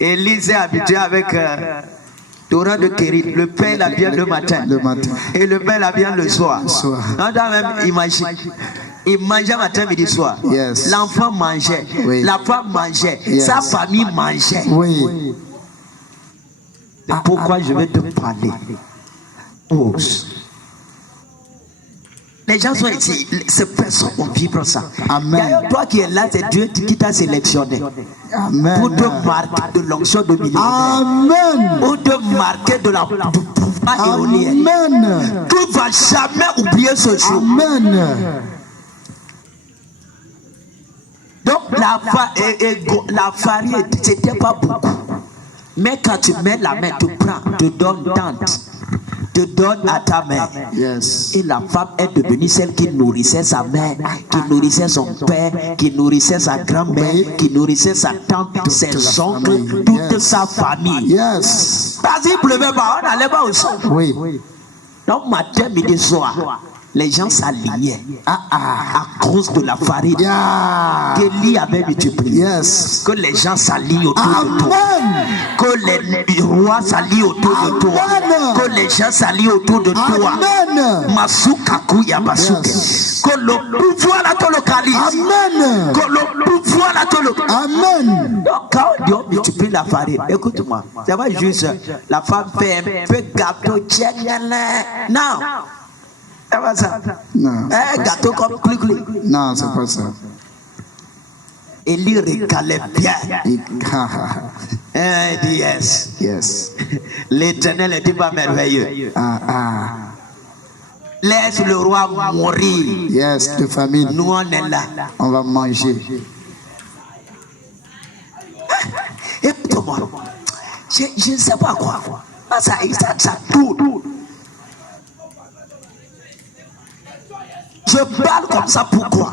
Élie s'est habitué avec Torah de Kérit. Le pain la vient le matin. Et le pain la vient le soir. On doit même imaginer. Il mangeait matin, midi, soir. Yes. L'enfant mangeait. Oui. La femme mangeait. Yes. Sa famille mangeait. Oui. C'est pourquoi je vais te parler. Ose. Les gens sont ici, ces personnes vont vivre ça. Amen. D'ailleurs, toi qui es là, c'est Dieu qui t'a sélectionné. Amen. Pour te marquer de l'onction de millionnaire. Amen. Pour te marquer de la du pouvoir éolien. Amen. Tu ne vas jamais oublier ce jour. Amen. Donc la farine, c'était pas beaucoup. Mais quand tu mets la main, tu prends, tu donnes tente. Te donne à ta mère. Yes. Et la femme est devenue celle qui nourrissait sa mère, qui nourrissait son père, qui nourrissait sa grand-mère, qui nourrissait sa tante, ses oncles, toute sa famille. Yes. Parce qu'il pleuvait pas, on n'allait pas au sol. Oui. Donc matin, midi, soir, les gens s'alignaient à cause de la farine qu'Élie avait multipliée. Yes. Que les gens s'allient autour de toi. Que les rois s'allient autour de toi. Que les gens s'allient autour de toi. Masukaku Yabasuke. Que le pouvoir là te localise. Amen. Que le pouvoir là te localise. Amen. Donc quand Dieu multiplie la farine, écoute-moi, c'est pas juste la femme fait un peu gâteau. Non. C'est pas ça. Non. Un gâteau comme clou. Non, c'est pas ça. Élie régalait bien. Il dit yes. Yes. L'Éternel n'est pas merveilleux. Laisse le roi mourir. Yes, de famine. Nous on est là. On va manger. Écoute-moi. Je ne sais pas quoi. Ça tourne. Je parle comme ça pourquoi?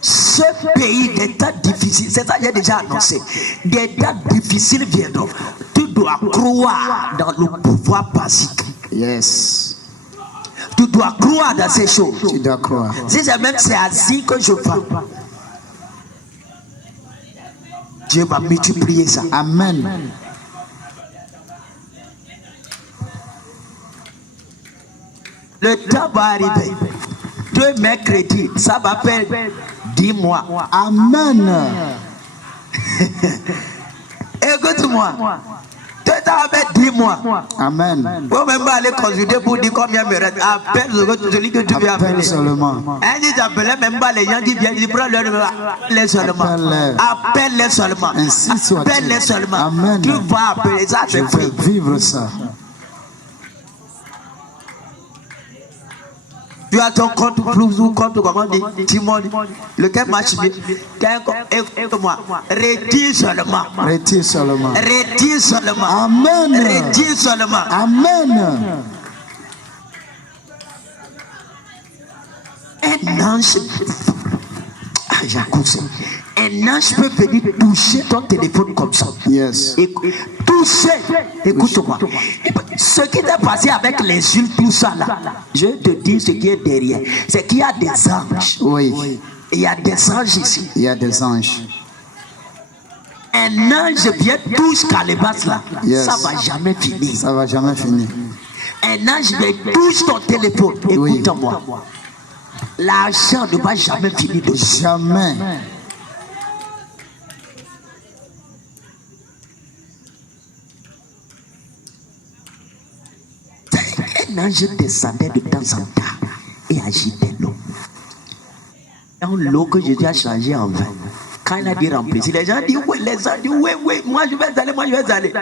Ce pays, des tas difficiles, c'est ça que j'ai déjà annoncé. Des tas difficiles viendront. Tu dois croire dans le pouvoir basique. Yes. Tu dois croire dans ces choses. Tu dois croire. Si c'est même c'est ainsi que je parle, Dieu va multiplier ça. Amen. Le temps va arriver. 2 mercredis, ça va faire 10 mois. Amen. Écoute-moi. Tu as fait 10 mois. Amen. Faut même pas aller consulter pour dire combien me reste. Appelle celui que tu veux appeler. Appelle seulement. Un dit t'appelles même pas les gens qui viennent, ils prennent leur numéro. Appelle-les seulement. Appelle-les seulement. Ainsi soit. Appelle-les seulement. Amen. Tu vas appeler ça, Je c'est vais fait. vivre ça. Tu as ton compte flou ou compte comment on dit Timon, lequel marche bien. Écoute-moi, retire seulement. Retire seulement. Retire seulement. Amen. Retire seulement. Amen. Un ange. Un ange peut venir toucher ton téléphone comme ça. Yes. Et tout touché. Écoute-moi. Ce qui t'est passé avec les huiles, tout ça là, je te dis ce qui est derrière. C'est qu'il y a des anges. Oui. Il y a des anges ici. Il y a des anges. Un ange vient touche Calebas là. Yes. Ça va jamais finir. Ça va jamais finir. Un ange vient touche ton téléphone. Écoute-moi. L'argent ne va jamais finir de jamais. Un ange descendait de temps en temps et agitait l'eau. Dans l'eau que Jésus a changé en vin. Quand il a dit remplir, les gens disent oui, les gens disent oui, moi je vais aller.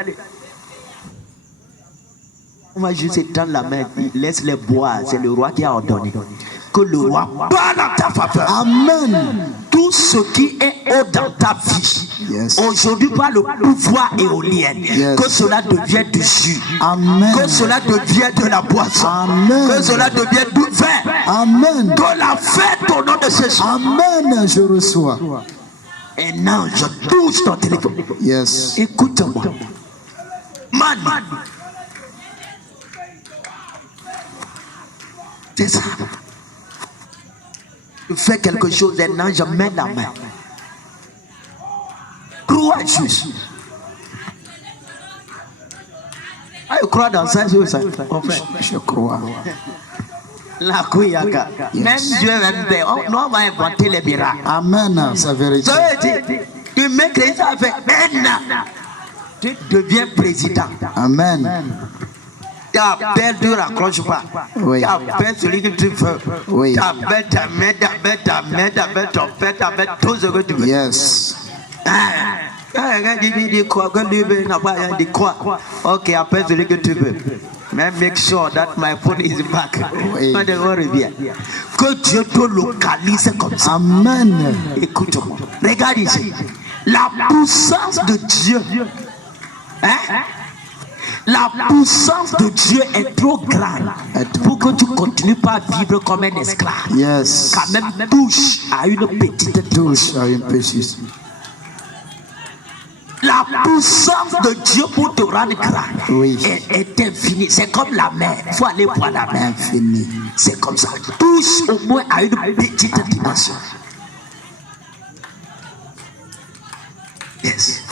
On va juste étendre la main, laisse-les boire. C'est le roi qui a ordonné que le roi parle en ta faveur. Amen. Tout ce qui est haut dans ta vie, yes. Aujourd'hui par le pouvoir éolien, yes. Que cela devienne du jus. Amen. Que cela devienne de la boisson. Amen. Que cela devienne du vin. Amen. Que la fête au nom de Jésus. Amen. Je reçois. Un ange touche ton téléphone. Yes. Écoute-moi. Man. C'est ça. Tu fais quelque chose, un ange met la main. Crois juste. Ah, je crois dans ça, je crois. La couillaca. Yes. Même Dieu même père. On va inventer les miracles. Amen. C'est vérité. Tu mets crédit avec un. Tu deviens président. Amen. Tu appelles, tu ne raccroches pas. Oui. Tu appelles celui que tu veux. Oui. Tu appelles ta mère, tu appelles ton père, tu appelles tout ce que tu veux. Yes. Dit quoi? Ok, appelle celui que tu veux. Mais make sure that my phone is back. Oui. Que Dieu te localise comme ça. Amen. Écoute-moi. Regarde ici. La puissance de Dieu. La puissance de Dieu est trop grande pour que tu continues pas à vivre comme un esclave. Yes. Quand même touche à une petite touche. À une petite. La puissance de Dieu pour te rendre grand, oui. est infinie. C'est comme la mer. Il faut aller voir la mer. Infini. C'est comme ça. Touche au moins à une petite dimension. Yes.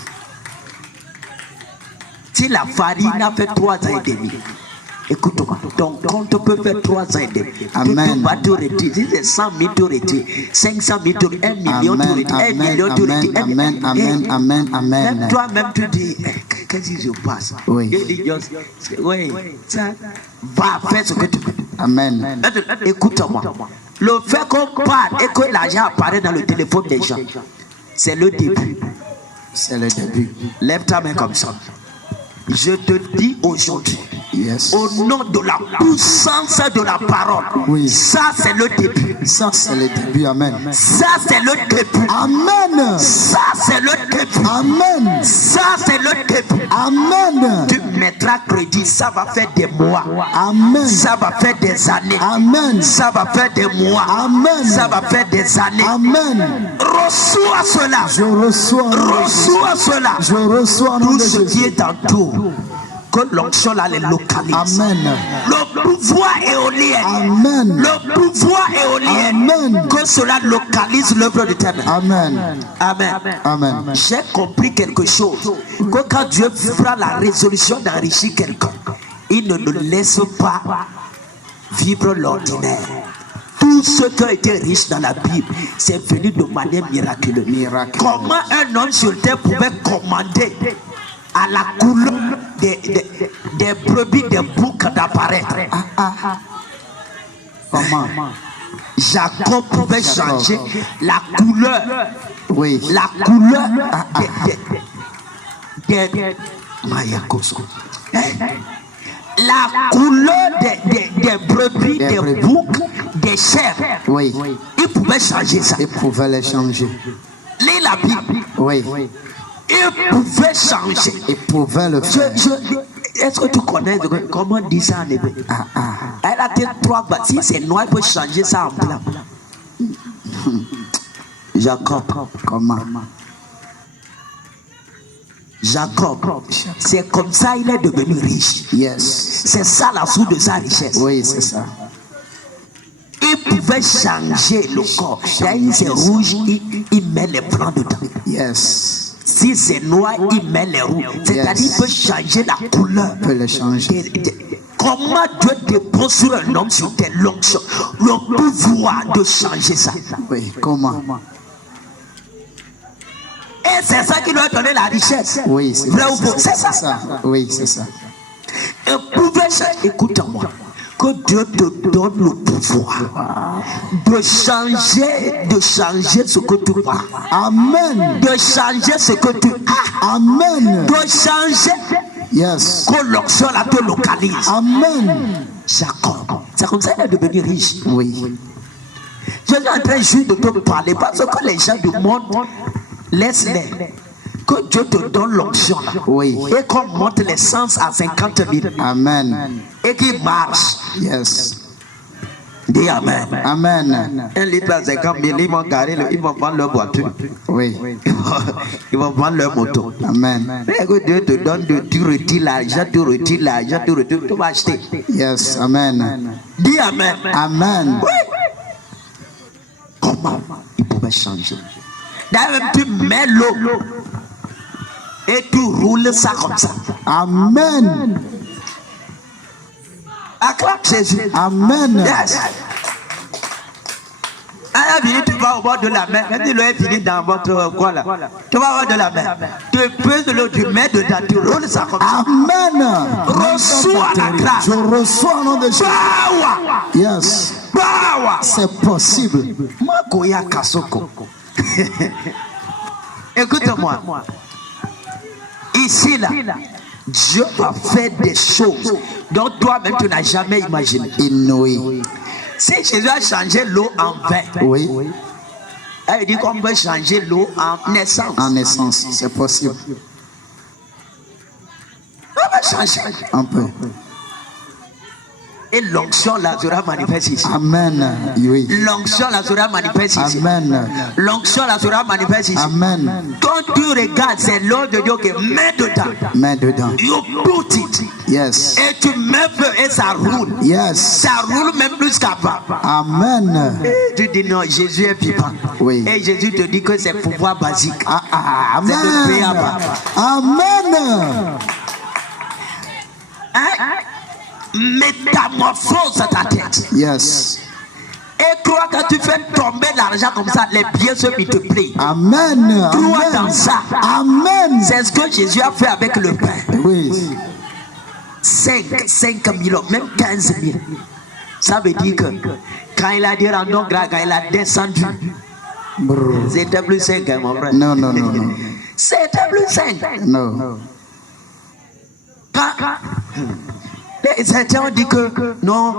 Si la farine a fait 3 ans et demi, écoute-moi, ton compte peut faire 3 ans et demi. Amen. Tu vas te retirer. Si c'est 100 000, tu retires. 500 000, tu retires. 1 million, tu retires. 1 million, tu retires. Amen, amen, amen, amen. Même toi-même, tu dis, qu'est-ce qui se passe? Oui. Oui, ça va faire ce que tu veux. Amen. Écoute-moi. Le fait qu'on parle et que l'argent apparaît dans le téléphone des gens, c'est le début. C'est le début. Lève ta main comme ça. Je te dis aujourd'hui, yes. Au nom de la puissance de la parole, oui. Ça c'est le début. Ça c'est le début, amen. Ça c'est le début. Amen. Ça c'est le début. Amen. Ça c'est le début. Amen. Tu mettras crédit, ça va faire des mois. Amen. Ça va faire des années. Amen. Ça va faire des mois. Amen. Ça va faire des années. Amen. Reçois cela. Je reçois. Reçois cela. Je reçois tout ce qui est en tout. Que l'onction là les localise. Amen. Le pouvoir éolien. Amen. Le pouvoir éolien. Amen. Que cela localise l'œuvre de Ténèbres. Amen. Amen. Amen. J'ai compris quelque chose. Que quand Dieu fera la résolution d'enrichir quelqu'un, il ne nous laisse pas vivre l'ordinaire. Tout ce qui a été riche dans la Bible, c'est venu de manière miraculeuse. Comment un homme sur terre pouvait commander à la couleur des brebis, des boucs d'apparaître? Comment? Jacob pouvait changer la couleur. Oui. La couleur la couleur des brebis, des boucs, des chèvres. Oui. Il pouvait changer ça. Il pouvait les changer. Lis la Bible. Oui. Il pouvait changer. Il pouvait le faire. Est-ce que tu connais comment on dit ça en hébreu? Elle a dit 3 bas. Si c'est noir, il peut changer ça en blanc. Jacob. Comment? Jacob, c'est comme ça il est devenu riche. Yes. C'est ça la source de sa richesse. Oui, c'est ça. Il pouvait changer le corps. Si c'est rouge, il met les blancs dedans. Yes. Si c'est noir, il met les rouges. C'est-à-dire qu'il peut changer la couleur. Il peut le changer. Comment Dieu dépose sur un homme sur tes l'onction, le pouvoir de changer ça. Oui, comment? Et c'est ça qui lui a donné la richesse. Oui, c'est vrai ou faux? C'est ça. Oui, c'est ça. Un pouvoir, écoute-moi, que Dieu te donne le pouvoir de changer ce que tu vois. Amen. De changer ce que tu as. Amen. De changer. Yes. Que l'onction là te localise. Amen. Jacob, c'est comme ça qu'il est devenu riche. Oui. Je suis en train juste de te parler parce que les gens du monde, laisse-les. Que Dieu te donne l'onction là. Oui. Et qu'on monte les sens à 50 000. Amen. Et qu'il marche. Yes. Dis Amen. Amen. 1 litre à 50 000, ils vont garer, ils vont vendre leur voiture. Oui. Ils vont vendre leur moto. Amen. Mais que Dieu te donne, tu retires l'argent, tu vas acheter. Yes. Amen. Dis Amen. Amen. Oui. Comment il pouvait changer? D'ailleurs, tu mets l'eau et tu roules ça comme ça. Amen. Acclame Jésus. Amen. Yes. Tu vas au bord de la mer. Même si l'eau est finie dans votre quoi là, tu vas au bord de la mer. Tu pèses de l'eau, tu mets dedans, tu roules ça comme ça. Amen. Reçois la grâce. Je reçois au nom de Jésus. Power. Yes. Power. C'est possible. Makoya Kasoko. Écoute-moi. Ici là, Dieu a fait des choses dont toi-même tu n'as jamais imaginé. Inouï. Si Jésus a changé l'eau en vin, Oui. il dit qu'on peut changer l'eau en naissance. En naissance, c'est possible. On peut changer. On peut. Et l'onction là sera manifeste ici. Amen. Oui. L'onction là sera manifeste ici. Amen. L'onction là sera manifeste ici. Amen. Quand tu regardes, c'est l'eau de Dieu qui met dedans. Mets dedans. You put it. Yes. Et tu mets feu et ça roule. Yes. Ça roule même plus qu'avant. Amen. Tu dis non, Jésus est vivant. Oui. Et Jésus te dit que c'est pouvoir basique. Amen. C'est le préalable. Amen. Métamorphose ta tête. Yes. Et crois que tu fais tomber l'argent comme ça, les biens se multiplient. Amen. Crois Amen. dans ça. Amen. C'est ce que Jésus a fait avec le pain. Oui. 5 000, même 15 000. Ça veut dire que quand il a dit rendons grâce, quand il a descendu, Brrr. c'était plus 5, mon frère. Non, non, non, non. C'était plus 5. Non. Quand certains ont dit que non,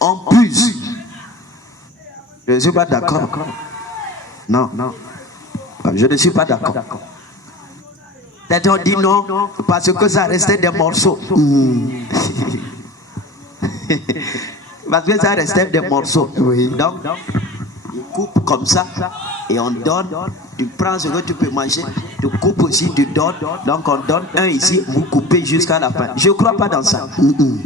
on puise. Je ne suis pas d'accord. Non. Je ne suis pas d'accord. Certains ont dit non, parce que ça restait des morceaux. Parce que ça restait des morceaux. Oui. Donc, on coupe comme ça et on donne. Tu prends ce que tu peux manger, tu coupes aussi, tu donnes. Donc on donne un ici, vous coupez jusqu'à la fin. Je ne crois pas dans ça. Vous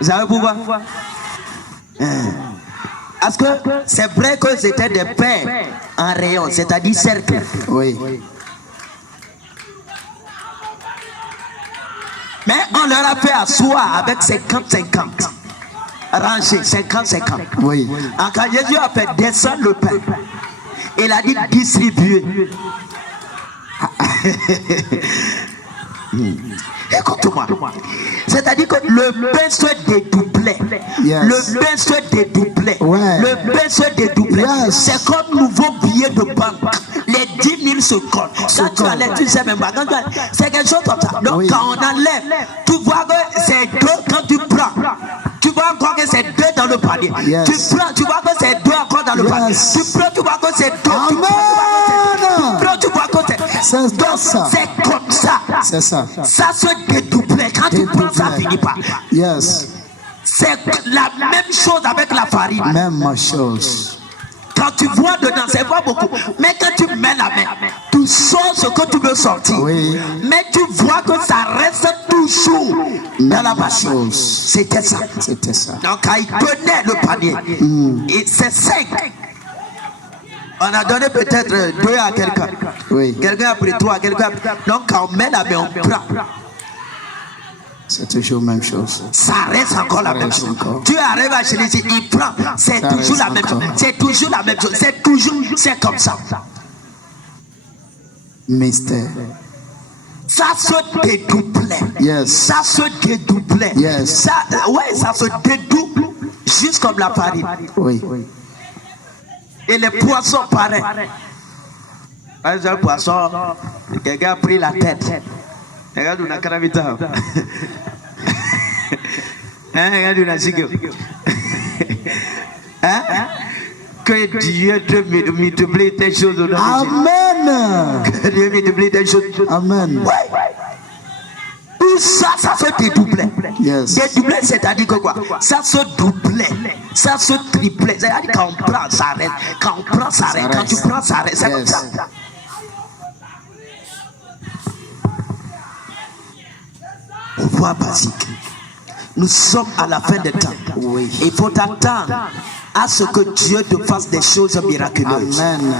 savez pourquoi? Parce que c'est vrai que c'était des pains en rayon, c'est-à-dire cercle. Oui. Mais on leur a fait asseoir avec 50-50. Rangé, 50-50. Oui. Quand Jésus a fait descendre le pain, il a dit distribuer. Écoute-moi. C'est-à-dire que le pain se dédoublait. Yes. Le pain se dédoublait. Ouais. Le pain se dédoublait. Yes. C'est comme nouveau billet de banque. Les 10 000 se comptent. Quand tu enlèves, tu sais même pas. C'est quelque chose comme ça. Donc Oui. quand on enlève, tu vois que c'est 2 quand tu prends. Tu vois encore que c'est 2 dans le panier. Yes. Tu prends, tu vois que c'est 2 encore dans le panier. Yes. Tu prends, tu vois que c'est 2. Amen. Tu prends, tu vois que c'est. Donc ça. c'est comme ça. C'est ça. Ça se dédoublait. Quand tu prends, ça finit pas. Yes. C'est la même chose avec la farine. Même chose. Quand Quand tu vois dedans, c'est pas beaucoup. Mais quand tu mets la main, tu sors ce que tu veux sortir. Oui. Mais tu vois que ça reste toujours dans la machine. C'était ça. C'était ça. Donc quand il tenait le panier, et c'est 5. On a donné peut-être 2 à quelqu'un. Oui. Quelqu'un a pris 3, quelqu'un. Donc quand on met la main, on prend. C'est toujours la même chose. Ça reste encore la même chose. Tu arrives à chez lui, il prend. C'est toujours la même chose. C'est toujours la même chose. C'est toujours, c'est comme ça. Mystère. Ça se dédoublait. Yes. Ça se dédoublait. Yes. Ça se dédouble juste comme la farine. Oui. Et les poissons pareils. Par exemple, poisson, quelqu'un a pris la tête. Regarde où la caravita. Regarde où la zigue. Que Dieu te multiplie tes choses au nom de Jésus. Amen. Que Dieu multiplie tes choses. Amen. Tout ça, ça se dédoublait. Yes. Dédoublait, c'est-à-dire que quoi? Ça se doublait. Ça se triplait. C'est-à-dire quand on prend, ça arrête. Quand on prend, ça arrête. Quand tu prends, ça arrête. C'est comme ça. Pouvoir basique. Nous sommes à la fin des temps. Oui. Il faut attendre à ce que Dieu te fasse des choses miraculeuses. Amen.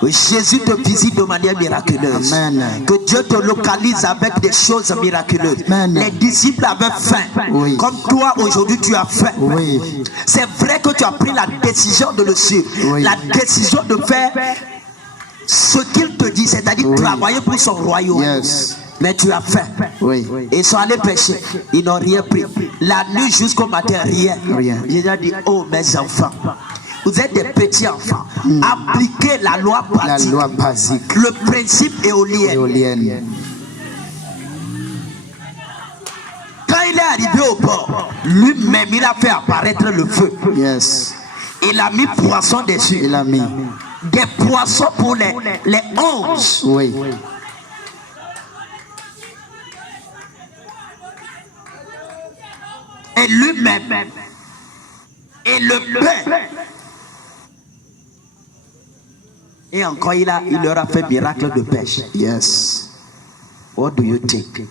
Que Jésus te visite de manière miraculeuse. Amen. Que Dieu te localise avec des choses miraculeuses. Amen. Les disciples avaient faim. Oui. Comme toi aujourd'hui tu as faim. Oui. C'est vrai que tu as pris la décision de le suivre. Oui. La décision de faire ce qu'il te dit, c'est-à-dire travailler pour son royaume. Yes. Mais tu as faim. Oui. Ils sont allés pêcher. Ils n'ont rien pris. La nuit jusqu'au matin, rien. Rien. Jésus a dit, oh mes enfants, vous êtes des petits enfants. Appliquez la loi La pratique. loi basique. Le principe éolien. Éolienne. Quand il est arrivé au bord, lui-même, il a fait apparaître le feu. Yes. Il a mis poisson dessus. Il a mis. Des poissons pour les 11. Oui. Et lui-même. Et le pain. Et encore, il leur a fait miracle de pêche. Yes. What do you think?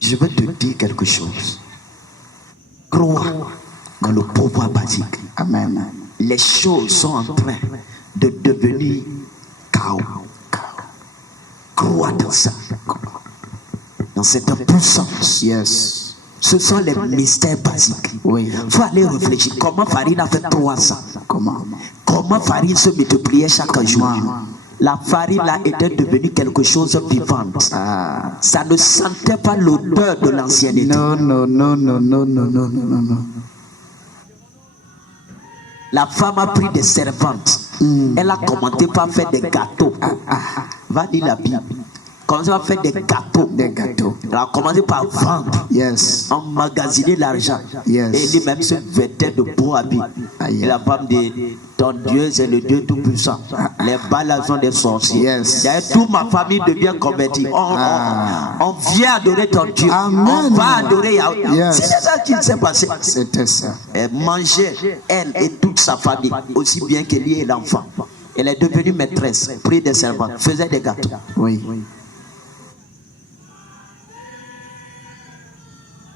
Je veux te dire quelque chose. Crois dans le pouvoir basique. Amen. Les choses sont en train de devenir chaos. Crois dans ça. Dans cette puissance. Yes. Ce sont les mystères basiques. Oui. Il faut aller réfléchir. Comment Farine a fait 300? Comment Farine se multipliait chaque jour? La farine là était devenue quelque chose de vivant. Ça ne sentait pas l'odeur de l'ancienneté. Non. La femme a pris des servantes. Elle a commencé par faire des gâteaux. Va dire la Bible. Commencé à faire des gâteaux. Elle a commencé par vendre. Yes. Emmagasiner l'argent. Yes. Et lui-même se vêtait de beaux habits. Et la femme dit, ton Dieu c'est le Dieu tout-puissant. Les balles sont des sorciers. Yes. Toute ma famille devient convertie. On vient adorer ton Dieu. Amen. On va adorer Yahweh. Yes. C'est ça qui s'est passé. C'était ça. Elle mangeait, elle et toute sa famille, aussi bien que lui et l'enfant. Elle est devenue maîtresse, prit des servantes, faisait des gâteaux. Oui.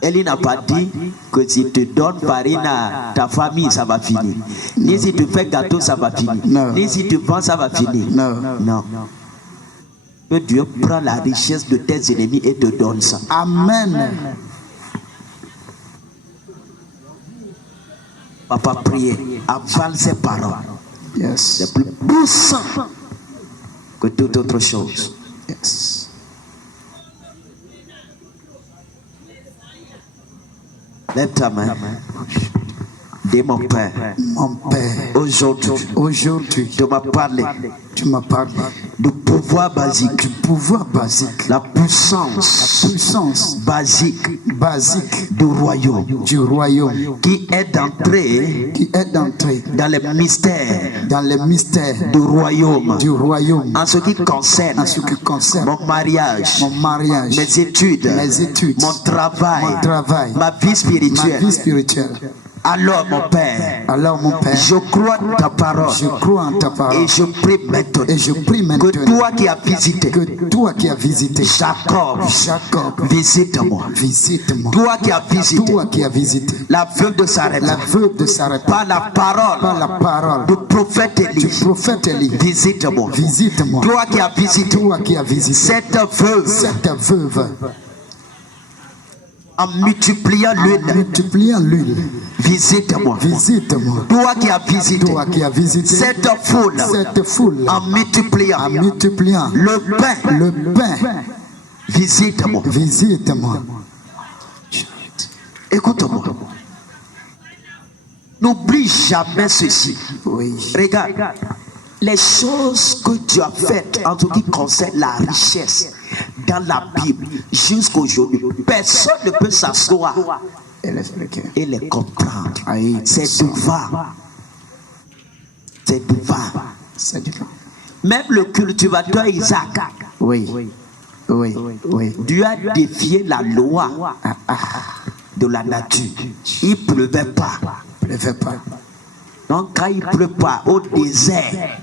Elle n'a pas dit que si tu donnes farine à ta famille, ça va finir. Ni si tu fais gâteau, ça va finir. Non. Ni si tu vends, ça va finir. Non. Que Dieu prend la richesse de tes ennemis et te donne ça. Amen. Papa, priez, avale ces paroles. Yes. C'est plus puissant que toute autre chose. Yes. Lève ta main. Dis mon Père. Mon Père. Aujourd'hui, tu m'as parlé du pouvoir basique. La puissance basique du royaume. Qui est d'entrer dans les mystères du royaume. En ce qui concerne mon mariage, mes études, mon travail, ma vie spirituelle. Alors mon Père, je crois en ta parole. Et je prie maintenant. Que toi qui as visité Jacob, visite-moi. Toi qui as visité la veuve de Sarepta par la parole du prophète Élie, visite-moi. Toi qui as visité cette veuve en multipliant l'huile, visite-moi. Toi qui as visité cette foule en multipliant le pain, visite-moi. Écoute-moi. N'oublie jamais ceci. Regarde, les choses que tu as faites en ce qui concerne la richesse dans la Bible jusqu'aujourd'hui, personne ne peut s'asseoir et les comprendre. C'est du vin. Même le cultivateur Isaac, Dieu a défié la loi de la nature. Il ne pleuvait pas. Donc quand il ne pleut pas au désert,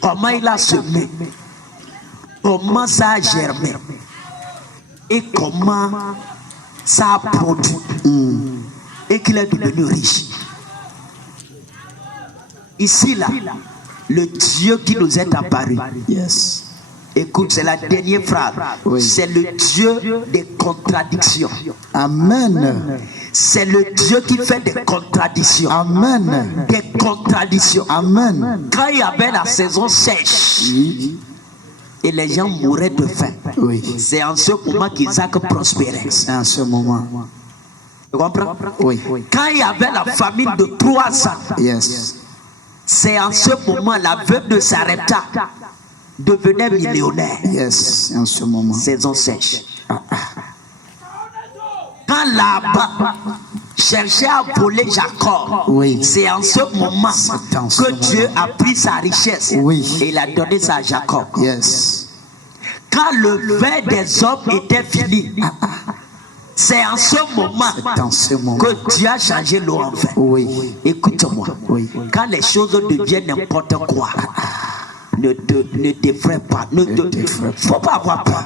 comment il a semé, comment ça a germé et comment ça a produit et qu'il est devenu riche. Ici là, le Dieu qui nous est apparu, écoute, c'est la dernière phrase, c'est le Dieu des contradictions. Amen. C'est le Dieu qui fait des contradictions. Amen. Des contradictions. Amen. Quand il y avait la saison sèche et les gens mouraient de faim, c'est en ce moment qu'Isaac prospérait. C'est en ce moment. Tu comprends? Oui. Quand il y avait la famine de 3 ans, c'est en ce moment la veuve de Sarepta devenait millionnaire. En ce moment. Saison sèche. Quand Laban cherchait à voler Jacob, c'est en ce moment que Dieu a pris sa richesse et il a donné ça à Jacob. Quand le vin des hommes était fini, c'est en ce moment que Dieu a changé l'eau en vin. Écoute-moi, quand les choses deviennent n'importe quoi, ne t'effraie pas, faut pas avoir peur.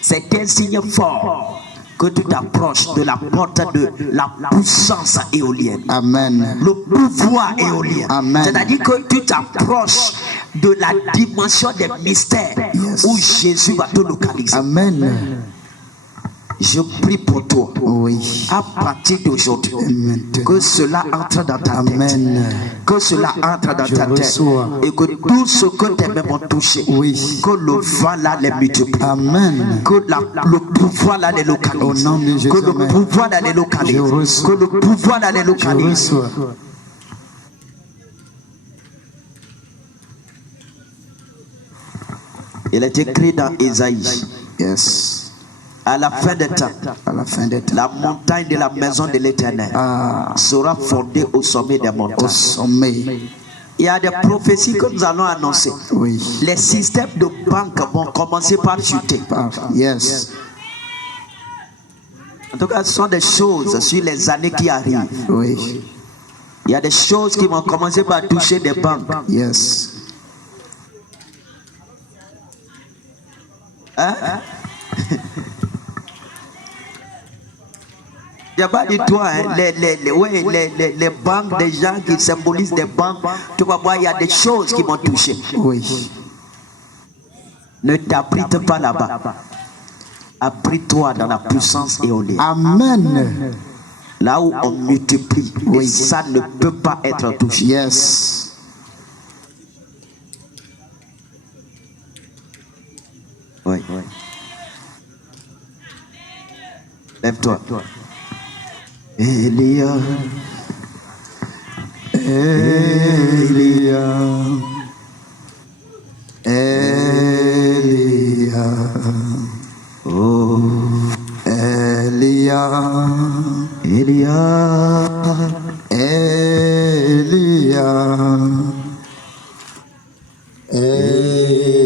C'est un signe fort que tu t'approches de la porte de la puissance éolienne. Amen. Le pouvoir éolien. C'est-à-dire que tu t'approches de la dimension des mystères où Jésus va te localiser. Amen. Je prie pour toi. À partir d'aujourd'hui, que cela entre dans ta tête. Que cela entre dans ta tête. Et que tout ce que tes mains vont toucher, que le vent là les multiplie. Amen. Que le pouvoir là les localise. Que le pouvoir là les localise. Que le pouvoir là les localise. Il est écrit dans Ésaïe. À la fin des temps, la montagne de la maison de l'Éternel sera fondée au sommet des montagnes. Il y a des prophéties que nous allons annoncer. Les systèmes de banque vont commencer par chuter. En tout cas, ce sont des choses sur les années qui arrivent. Il y a des choses qui vont commencer par toucher des banques. Il n'y a pas de toi, hein, les banques, des gens qui symbolisent des banques, tu vas voir, il y a des choses qui vont toucher. Ne t'abrite pas là-bas. Abrite-toi dans la puissance éolienne. Amen. Là où on multiplie, et ça ne peut pas être touché. Lève-toi. Elia, Elia, Elia, oh Elia, Elia, Elia, Elia.